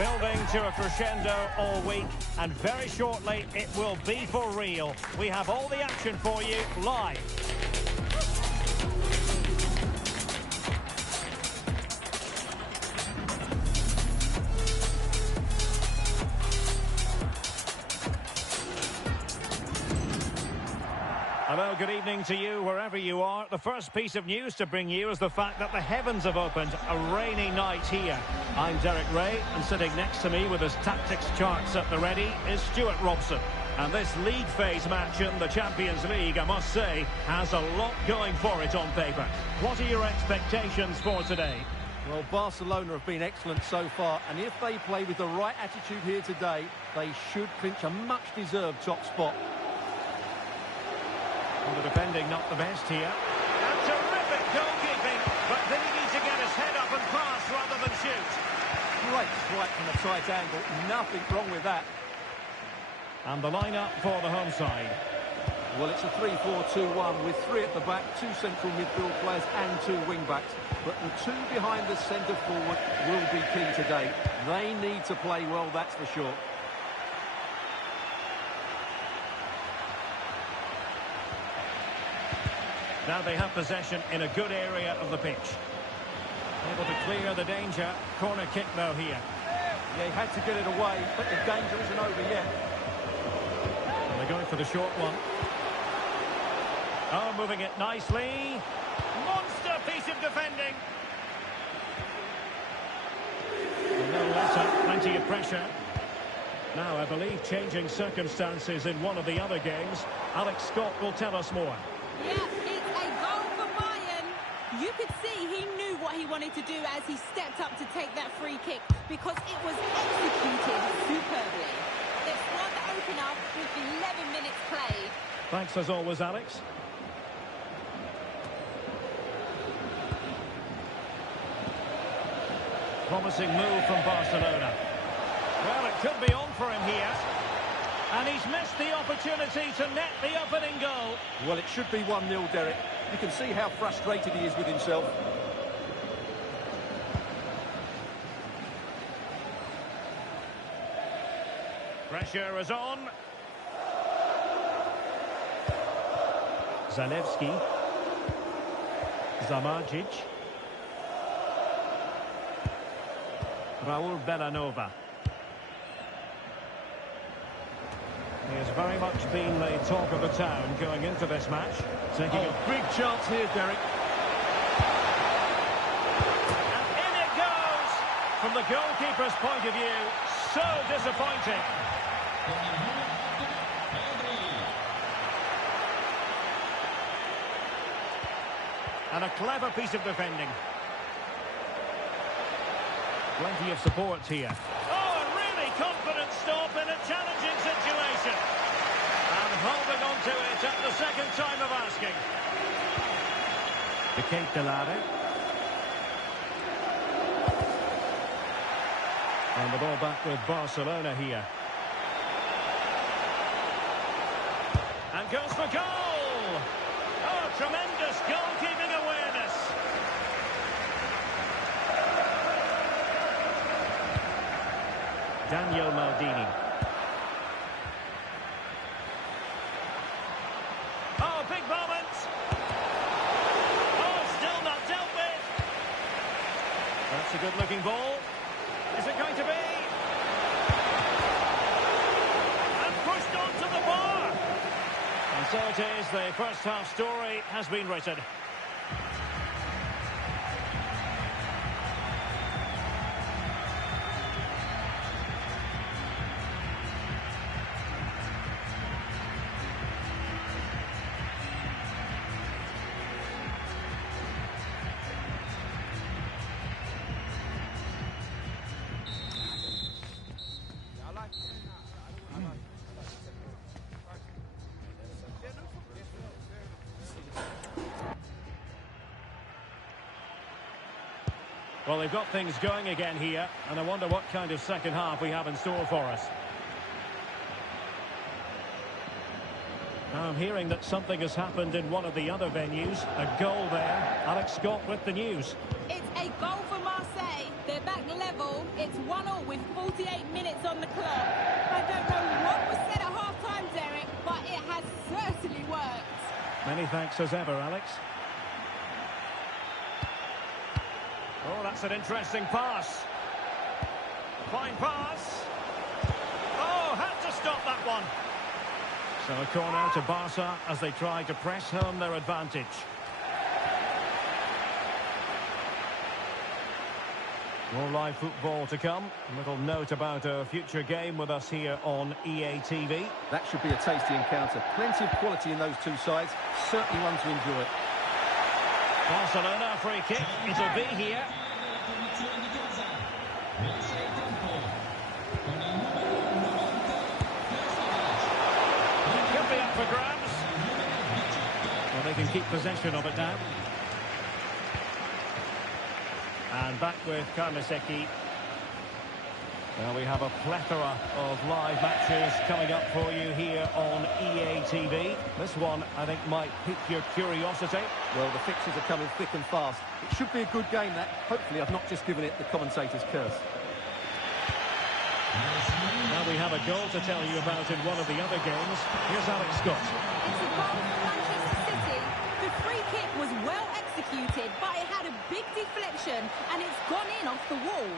Building to a crescendo all week, and very shortly it will be for real. We have all the action for you live. Hello, good evening to you wherever you are. The first piece of news to bring you is the fact that the heavens have opened. A rainy night here. I'm Derek Ray, and sitting next to me with his tactics charts at the ready is Stuart Robson. And this league phase match in the Champions League, I must say, has a lot going for it on paper. What are your expectations for today? Well, Barcelona have been excellent so far, and if they play with the right attitude here today, they should clinch a much-deserved top spot. Well, the defending not the best here. And terrific goalkeeping, but did he need to get his head up and pass rather than shoot? Great strike from a tight angle, nothing wrong with that. And the lineup for the home side. Well, it's a 3-4-2-1 with 3 at the back, 2 central midfield players and 2 wing-backs. But the 2 behind the centre-forward will be key today. They need to play well, that's for sure. Now they have possession in a good area of the pitch. Able to clear the danger. Corner kick, though, here. Yeah, he had to get it away, but the danger isn't over yet. And they're going for the short one. Oh, moving it nicely. Monster piece of defending. No letter, plenty of pressure. Now, I believe changing circumstances in one of the other games. Alex Scott will tell us more. Yeah, it's a goal for Bayern. You could see he knew what he wanted to do as he stepped up to take that free kick because it was executed superbly. They've won the opener with 11 minutes played. Thanks as always, Alex. Promising move from Barcelona. Well, it could be on for him here. And he's missed the opportunity to net the opening goal. Well, it should be 1-0, Derek. You can see how frustrated he is with himself. Pressure is on. Zalewski. Zamardzic. Raul Bellanova. He has very much been the talk of the town going into this match. Taking a big chance here, Derek. And in it goes! From the goalkeeper's point of view, so disappointing. And a clever piece of defending. Plenty of support here. Oh, a really confident stop in a challenging situation. And holding on to it at the second time of asking. The Kate Delare. And the ball back with Barcelona here. And goes for goal! Oh, tremendous goalkeeping awareness. Daniel Maldini. Oh, big moment. Oh, still not dealt with. That's a good-looking ball. Is it going to be? And pushed onto the bar. And so it is, the first half story has been written. Well, they've got things going again here, and I wonder what kind of second half we have in store for us. Now I'm hearing that something has happened in one of the other venues. A goal there. Alex Scott with the news. It's a goal for Marseille. They're back level. It's 1-1 with 48 minutes on the clock. I don't know what was said at half-time, Derek, but it has certainly worked. Many thanks as ever, Alex. Oh, that's an interesting pass. Fine pass. Oh, had to stop that one. So a corner to Barca as they try to press home their advantage. More live football to come. A little note about a future game with us here on EA TV. That should be a tasty encounter. Plenty of quality in those two sides. Certainly one to enjoy. Barcelona free kick. It'll be here. Could be up for grabs. Well, they can keep possession of it now. And back with Karmaseki. Well, we have a plethora of live matches coming up for you here on EA TV. This one, I think, might pique your curiosity. Well, the fixtures are coming thick and fast. It should be a good game, that. Hopefully, I've not just given it the commentator's curse. Now we have a goal to tell you about in one of the other games. Here's Alex Scott. It's a goal for Manchester City. The free kick was well executed, but it had a big deflection, and it's gone in off the wall.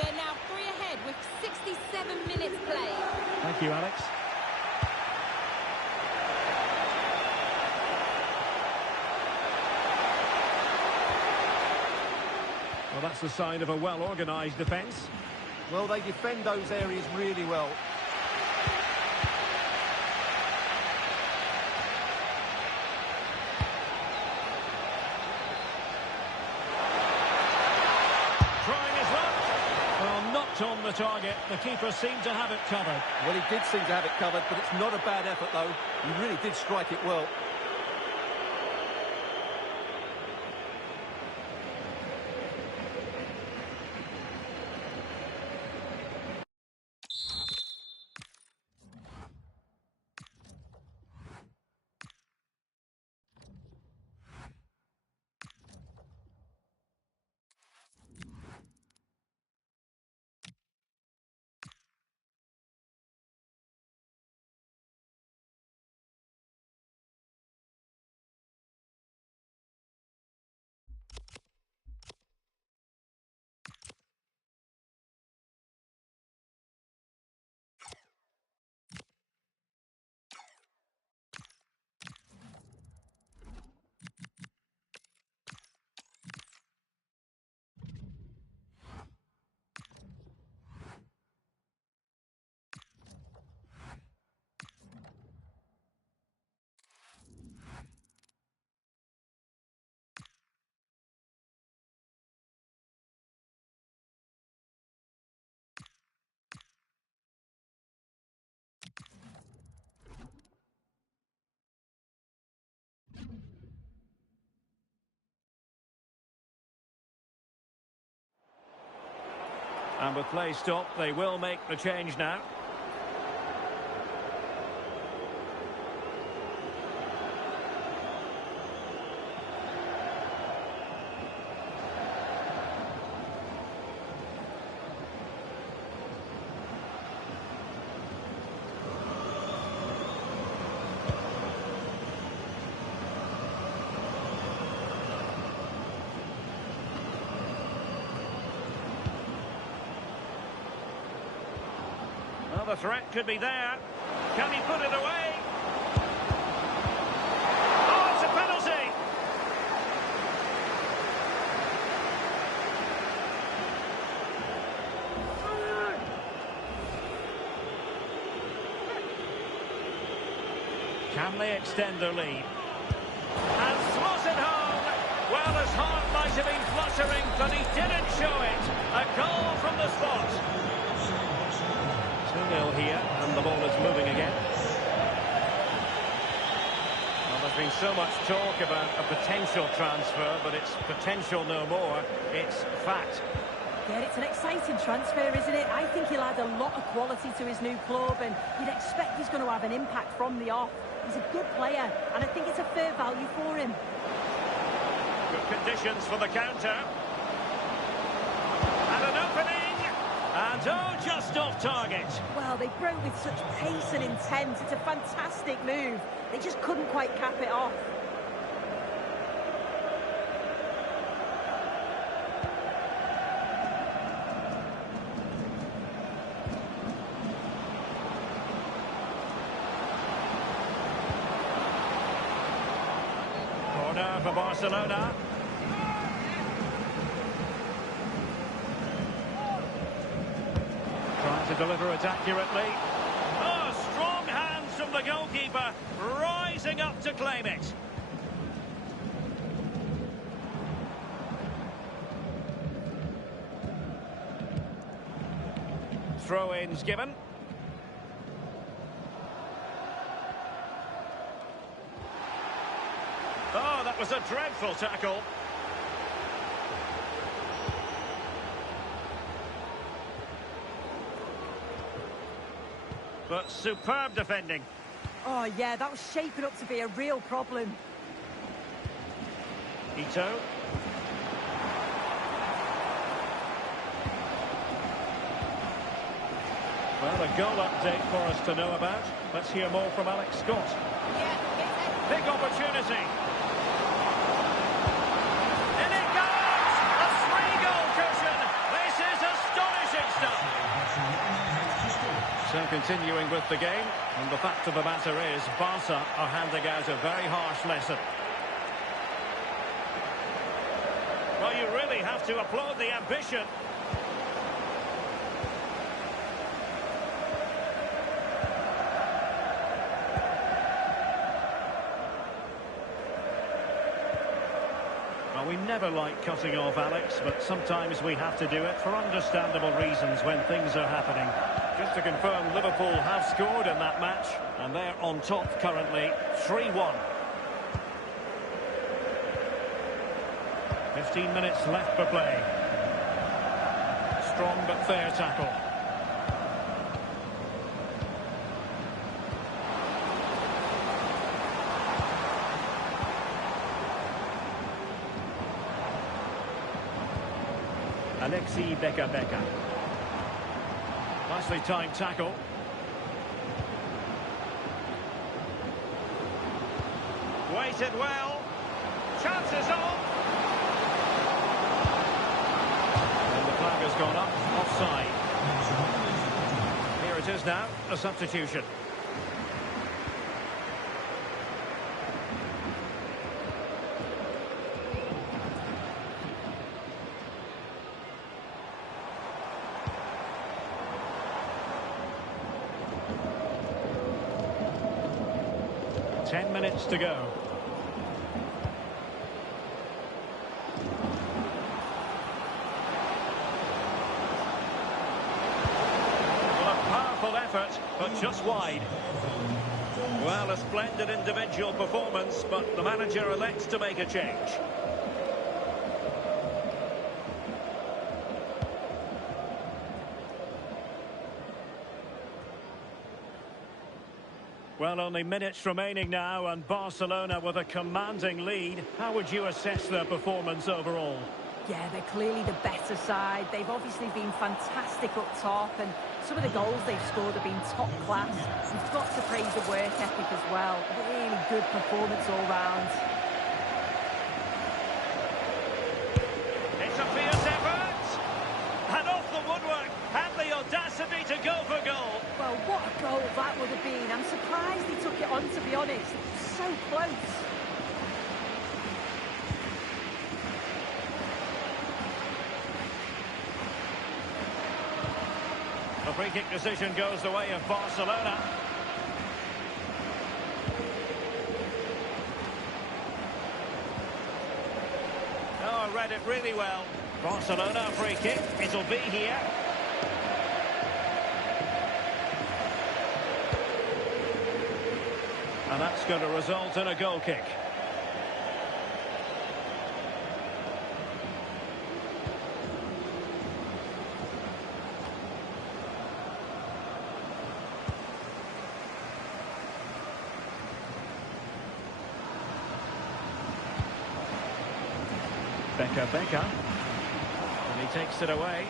They're now 3 ahead with 67 minutes played. Thank you, Alex. Well, that's the sign of a well-organised defence. Well, they defend those areas really well. Trying his luck. Well, not on the target. The keeper seemed to have it covered. Well, he did seem to have it covered, but it's not a bad effort, though. He really did strike it well. And with play stopped, they will make the change now. Well, the threat could be there. Can he put it away? Oh, it's a penalty! Can they extend their lead? And slots it home! Well, his heart might have been fluttering, but he didn't show it. A goal from the spot. 2-0 here, and the ball is moving again. Well, there's been so much talk about a potential transfer, but it's potential no more. It's fact. Yeah, it's an exciting transfer, isn't it? I think he'll add a lot of quality to his new club, and you'd expect he's going to have an impact from the off. He's a good player, and I think it's a fair value for him. Good conditions for the counter. And an opening. And oh, just off target. Well, they broke with such pace and intent. It's a fantastic move. They just couldn't quite cap it off. Corner for Barcelona. Trying to deliver it accurately. Oh, strong hands from the goalkeeper, rising up to claim it. Throw-ins given. Oh, that was a dreadful tackle. But superb defending. Oh, yeah, that was shaping up to be a real problem. Ito. Well, a goal update for us to know about. Let's hear more from Alex Scott. Big opportunity. In it goes! A 3-goal cushion. This is astonishing stuff. So continuing with the game, and the fact of the matter is, Barca are handing out a very harsh lesson. Well, you really have to applaud the ambition. Well, we never like cutting off, Alex, but sometimes we have to do it for understandable reasons when things are happening. Just to confirm, Liverpool have scored in that match, and they're on top currently, 3-1. 15 minutes left for play. Strong but fair tackle. Alexi Becker. Nicely timed tackle. Waited well. Chances on. And the flag has gone up. Offside. Here it is now. A substitution. Ten minutes to go. Well, a powerful effort, but just wide. Well, a splendid individual performance, but the manager elects to make a change. Well, only minutes remaining now, and Barcelona with a commanding lead. How would you assess their performance overall? Yeah, they're clearly the better side. They've obviously been fantastic up top, and some of the goals they've scored have been top class. We've got to praise the work ethic as well. Really good performance all round. It's a fierce effort! And off the woodwork, had the audacity to go for goal. Well, what a goal that would have been. I'm surprised he took it on, to be honest. So close. The free kick decision goes the way of Barcelona. Oh, read it really well. Barcelona free kick. It'll be here. And that's going to result in a goal kick. Becker. And he takes it away.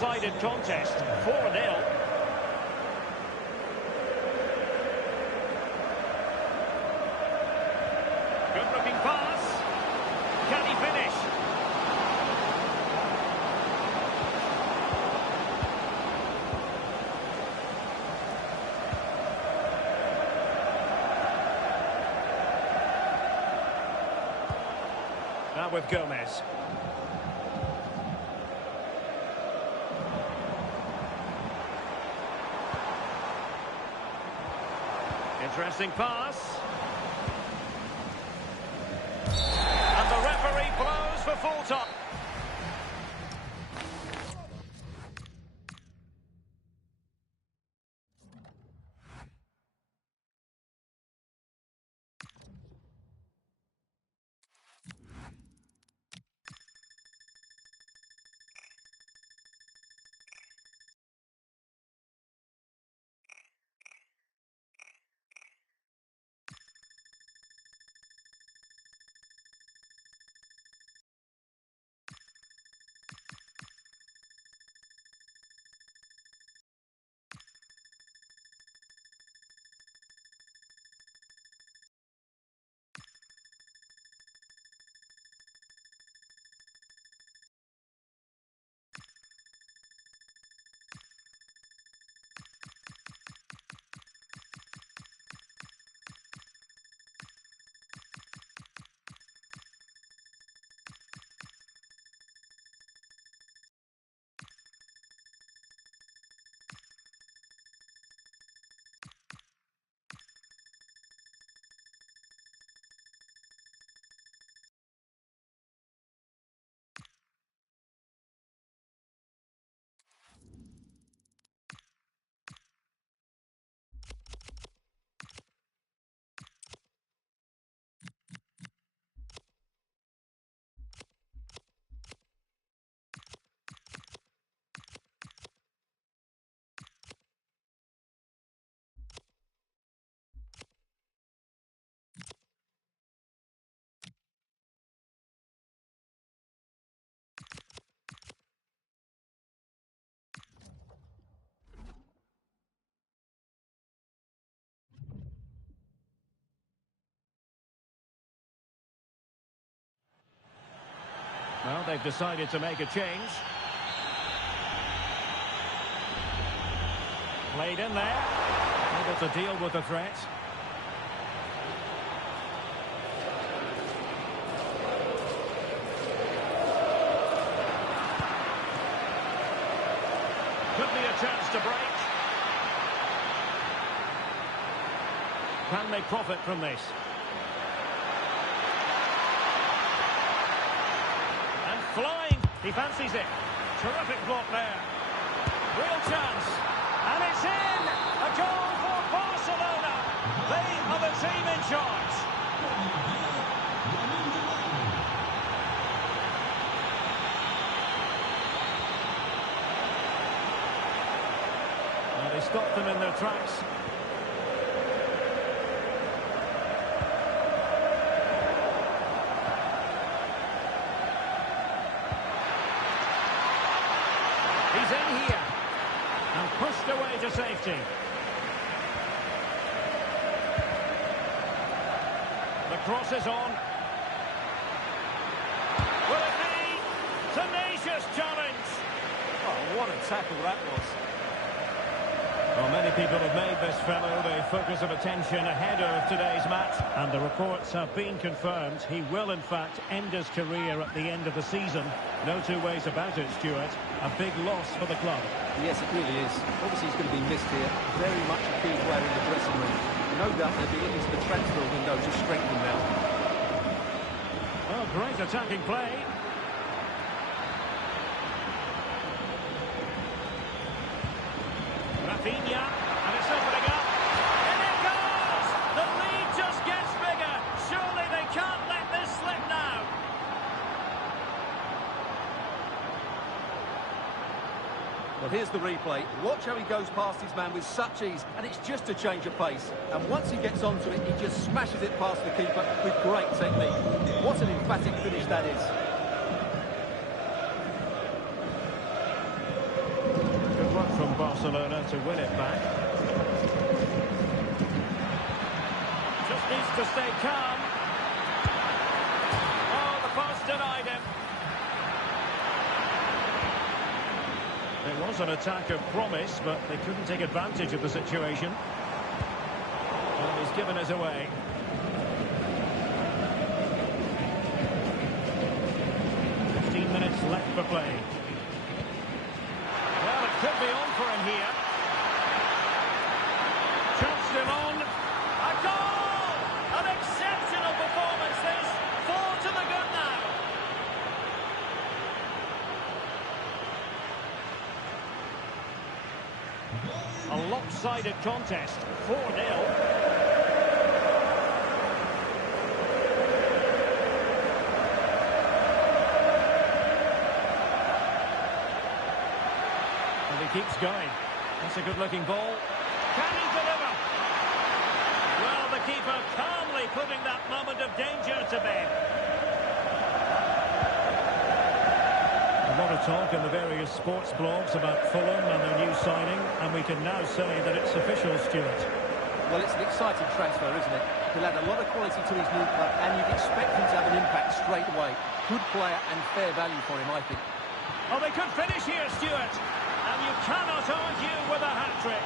one-sided contest, 4-0. Good-looking pass. Can he finish? Now with Gomez. Interesting pass. And the referee blows for full time. Well, they've decided to make a change. Played in there. Able to deal with the threat. Could be a chance to break. Can they profit from this? And flying. He fancies it. Terrific block there. Real chance. And it's in. A goal for Barcelona. They are the team in charge. Well, they stopped them in their tracks. He's in here and pushed away to safety. The cross is on. Will it be? Tenacious challenge. Oh, what a tackle that was. Well, many people have made this fellow the focus of attention ahead of today's match. And the reports have been confirmed. He will, in fact, end his career at the end of the season. No two ways about it, Stuart. A big loss for the club. Yes, it really is. Obviously, he's going to be missed here. Very much a key player in the dressing room. No doubt they'll be into the transfer window to strengthen now. Oh, great attacking play. Rafinha, and it's opening up. And it goes! The lead just gets bigger. Surely they can't let this slip now. Well, here's the replay. Watch how he goes past his man with such ease, and it's just a change of pace. And once he gets onto it, he just smashes it past the keeper with great technique. What an emphatic finish that is. Barcelona to win it back. Just needs to stay calm. Oh, the post denied him. It was an attack of promise, but they couldn't take advantage of the situation. Well, he's given us away. Minutes left for play. Well, it could be on for him here. Chance still on. A goal! An exceptional performance this. 4 to the good now. A lopsided contest. 4-0. Keeps going. That's a good-looking ball. Can he deliver? Well, the keeper calmly putting that moment of danger to bed. A lot of talk in the various sports blogs about Fulham and their new signing, and we can now say that it's official, Stuart. Well, it's an exciting transfer, isn't it? He'll add a lot of quality to his new club, and you'd expect him to have an impact straight away. Good player and fair value for him, I think. Oh, they could finish here, Stuart. And you cannot argue with a hat-trick.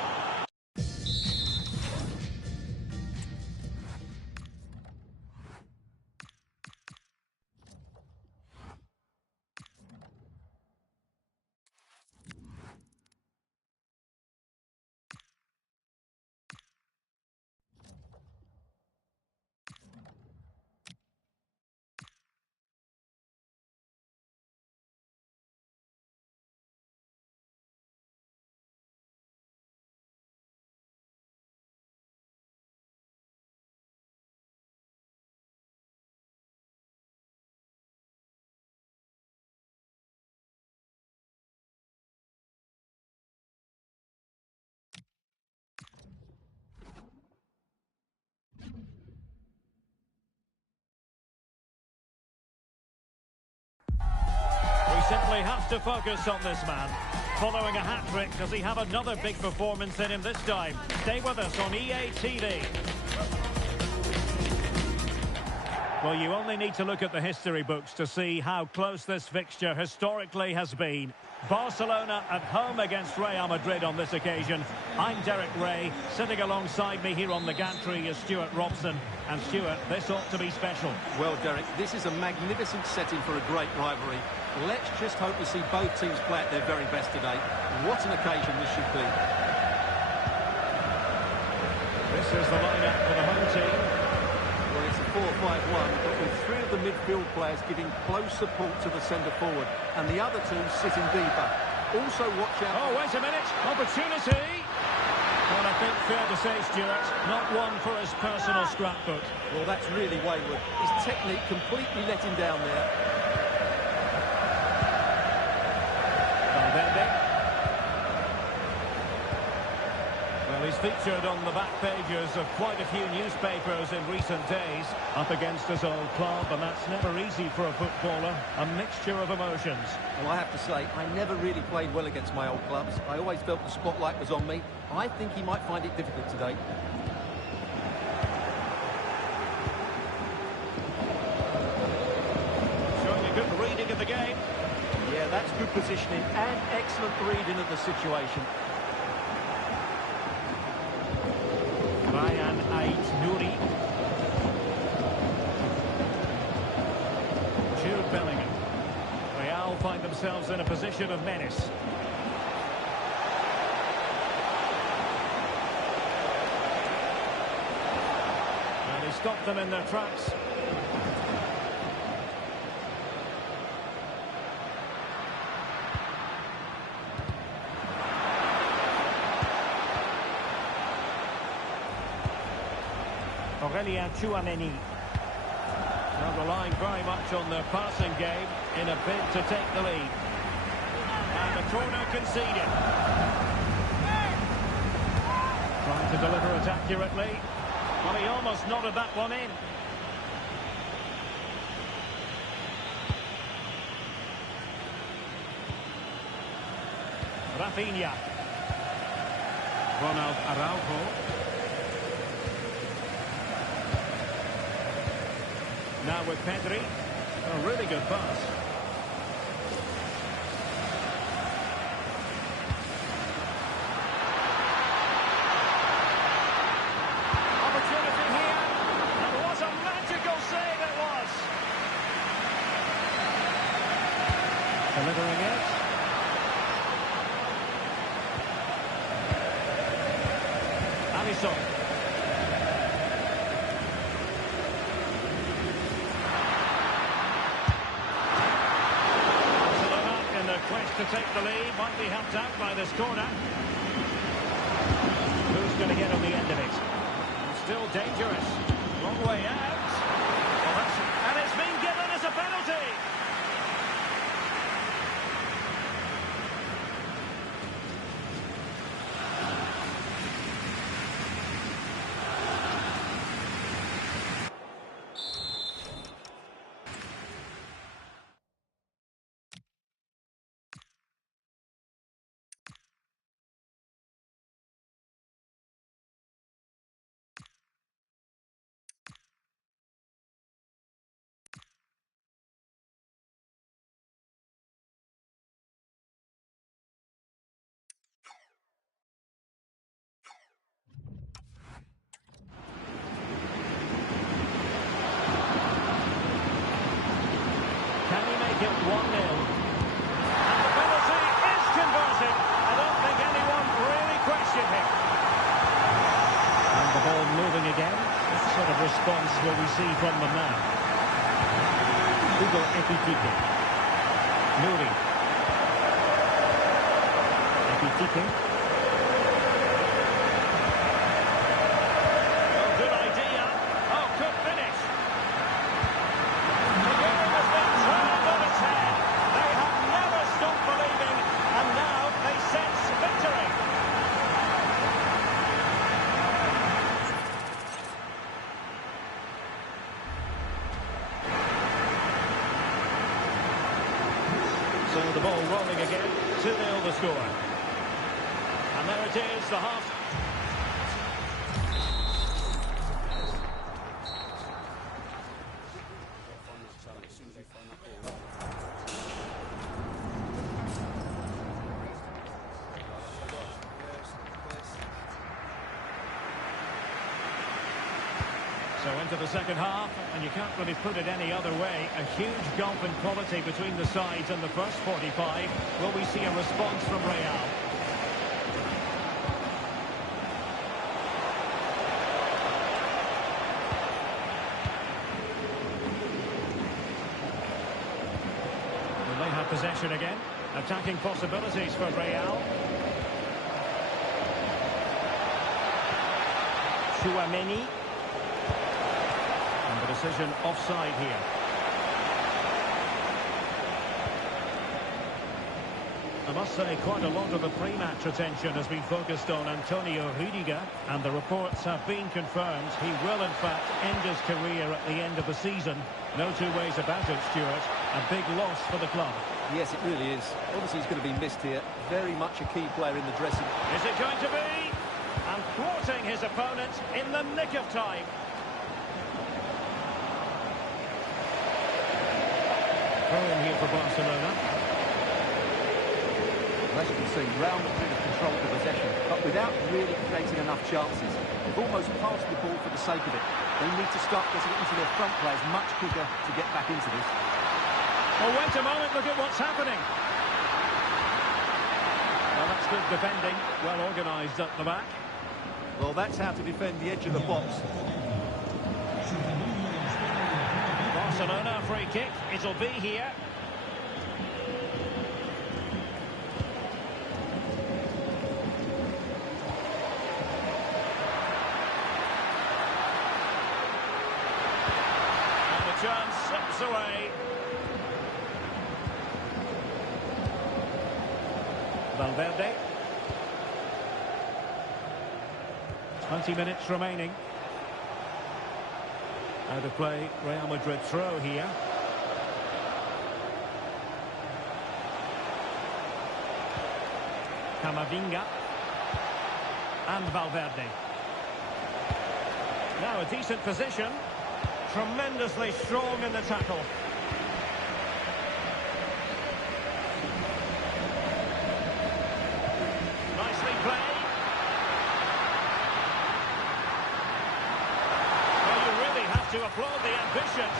Simply have to focus on this man. Following a hat-trick, does he have another big performance in him this time? Stay with us on EA TV. Well, you only need to look at the history books to see how close this fixture historically has been. Barcelona at home against Real Madrid on this occasion. I'm Derek Ray. Sitting alongside me here on the gantry is Stuart Robson. And Stuart, this ought to be special. Well, Derek, this is a magnificent setting for a great rivalry. Let's just hope to see both teams play at their very best today. What an occasion this should be. This is the lineup for the home team. Well, it's a 4-5-1, but with 3 of the midfield players giving close support to the centre-forward, and the other 2 sitting deeper. Also, watch out... Oh, wait a minute. Opportunity. Well, I think fair to say, Stuart, not one for his personal scrapbook. Well, that's really wayward. His technique completely let him down there. Well, he's featured on the back pages of quite a few newspapers in recent days, up against his old club, and that's never easy for a footballer, a mixture of emotions. Well, I have to say, I never really played well against my old clubs. I always felt the spotlight was on me. I think he might find it difficult today. Showing a good reading of the game. Yeah, that's good positioning and excellent reading of the situation. Ryan Ait-Nouri. Jude Bellingham. Real find themselves in a position of menace. And he stopped them in their tracks. Aurelien Tchouameni. Now relying very much on their passing game in a bid to take the lead. And the corner conceded. Trying to deliver it accurately. Well, he almost nodded that one in. Rafinha. Ronald Araujo. Now with Pedri. A really good pass. Opportunity here. And what a magical save it was. Delivering it. Alisson. Quest to take the lead, might be helped out by this corner. Who's going to get on the end of it? Still dangerous. Long way out. Well, and it's been given as a penalty. Can he make it 1-0? And the penalty is converted. I don't think anyone really questioned him. And the ball moving again. What sort of response will we see from them now? Hugo Ekitike. Nuri. Ekitike. Oh, good idea. Oh, good finish. The game has been turned on its head. They have never stopped believing, and now they sense victory. So the ball rolling again, 2-0 the score. And there it is, the half. So into the second half, and you can't really put it any other way. A huge gulf in quality between the sides in the first 45. Will we see a response from Real? Will they have possession again? Attacking possibilities for Real. Chouameni. And the decision offside here. I must say quite a lot of the pre-match attention has been focused on Antonio Rüdiger, and the reports have been confirmed he will in fact end his career at the end of the season. No two ways about it, Stuart. A big loss for the club. Yes, it really is. Obviously he's going to be missed here. Very much a key player in the dressing. Is it going to be? And thwarting his opponent in the nick of time. Throw in here for Barcelona. Well, as you can see, Real Madrid have controlled the possession, but without really creating enough chances. They've almost passed the ball for the sake of it. They need to start getting it into their front players much quicker to get back into this. Oh, wait a moment, look at what's happening. Well, that's good defending, well organised at the back. Well, that's how to defend the edge of the box. Barcelona free kick, it'll be here. And the chance slips away. Valverde. 20 minutes remaining. Out of play, Real Madrid throw here. Camavinga. And Valverde. Now a decent position. Tremendously strong in the tackle. Nicely played. Well, you really have to applaud the ambition.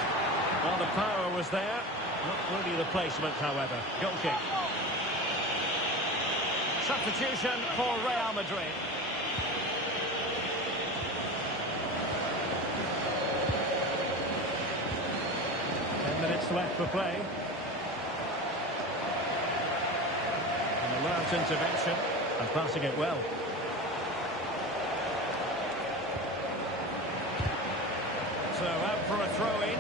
Well, the power was there. Not really the placement, however. Goal kick. Substitution for Real Madrid. Minutes left for play. An alert intervention and passing it well. So out for a throw-in.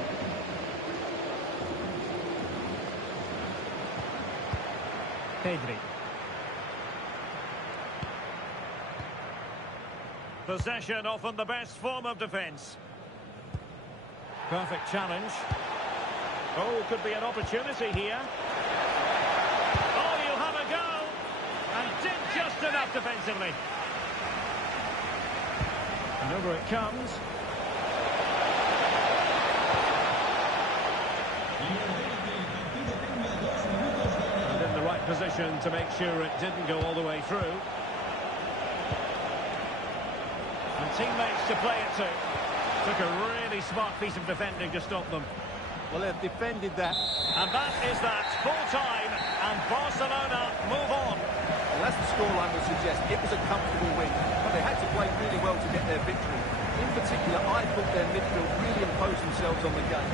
Pedri. Possession often the best form of defence. Perfect challenge. Oh, could be an opportunity here. Oh, he'll have a go. And did just enough defensively. And over it comes. And in the right position to make sure it didn't go all the way through. And teammates to play it to. Took a really smart piece of defending to stop them. Well, they've defended that. And that is that. Full time, and Barcelona move on. Well, as the scoreline would suggest, it was a comfortable win, but they had to play really well to get their victory. In particular, I thought their midfield really imposed themselves on the game.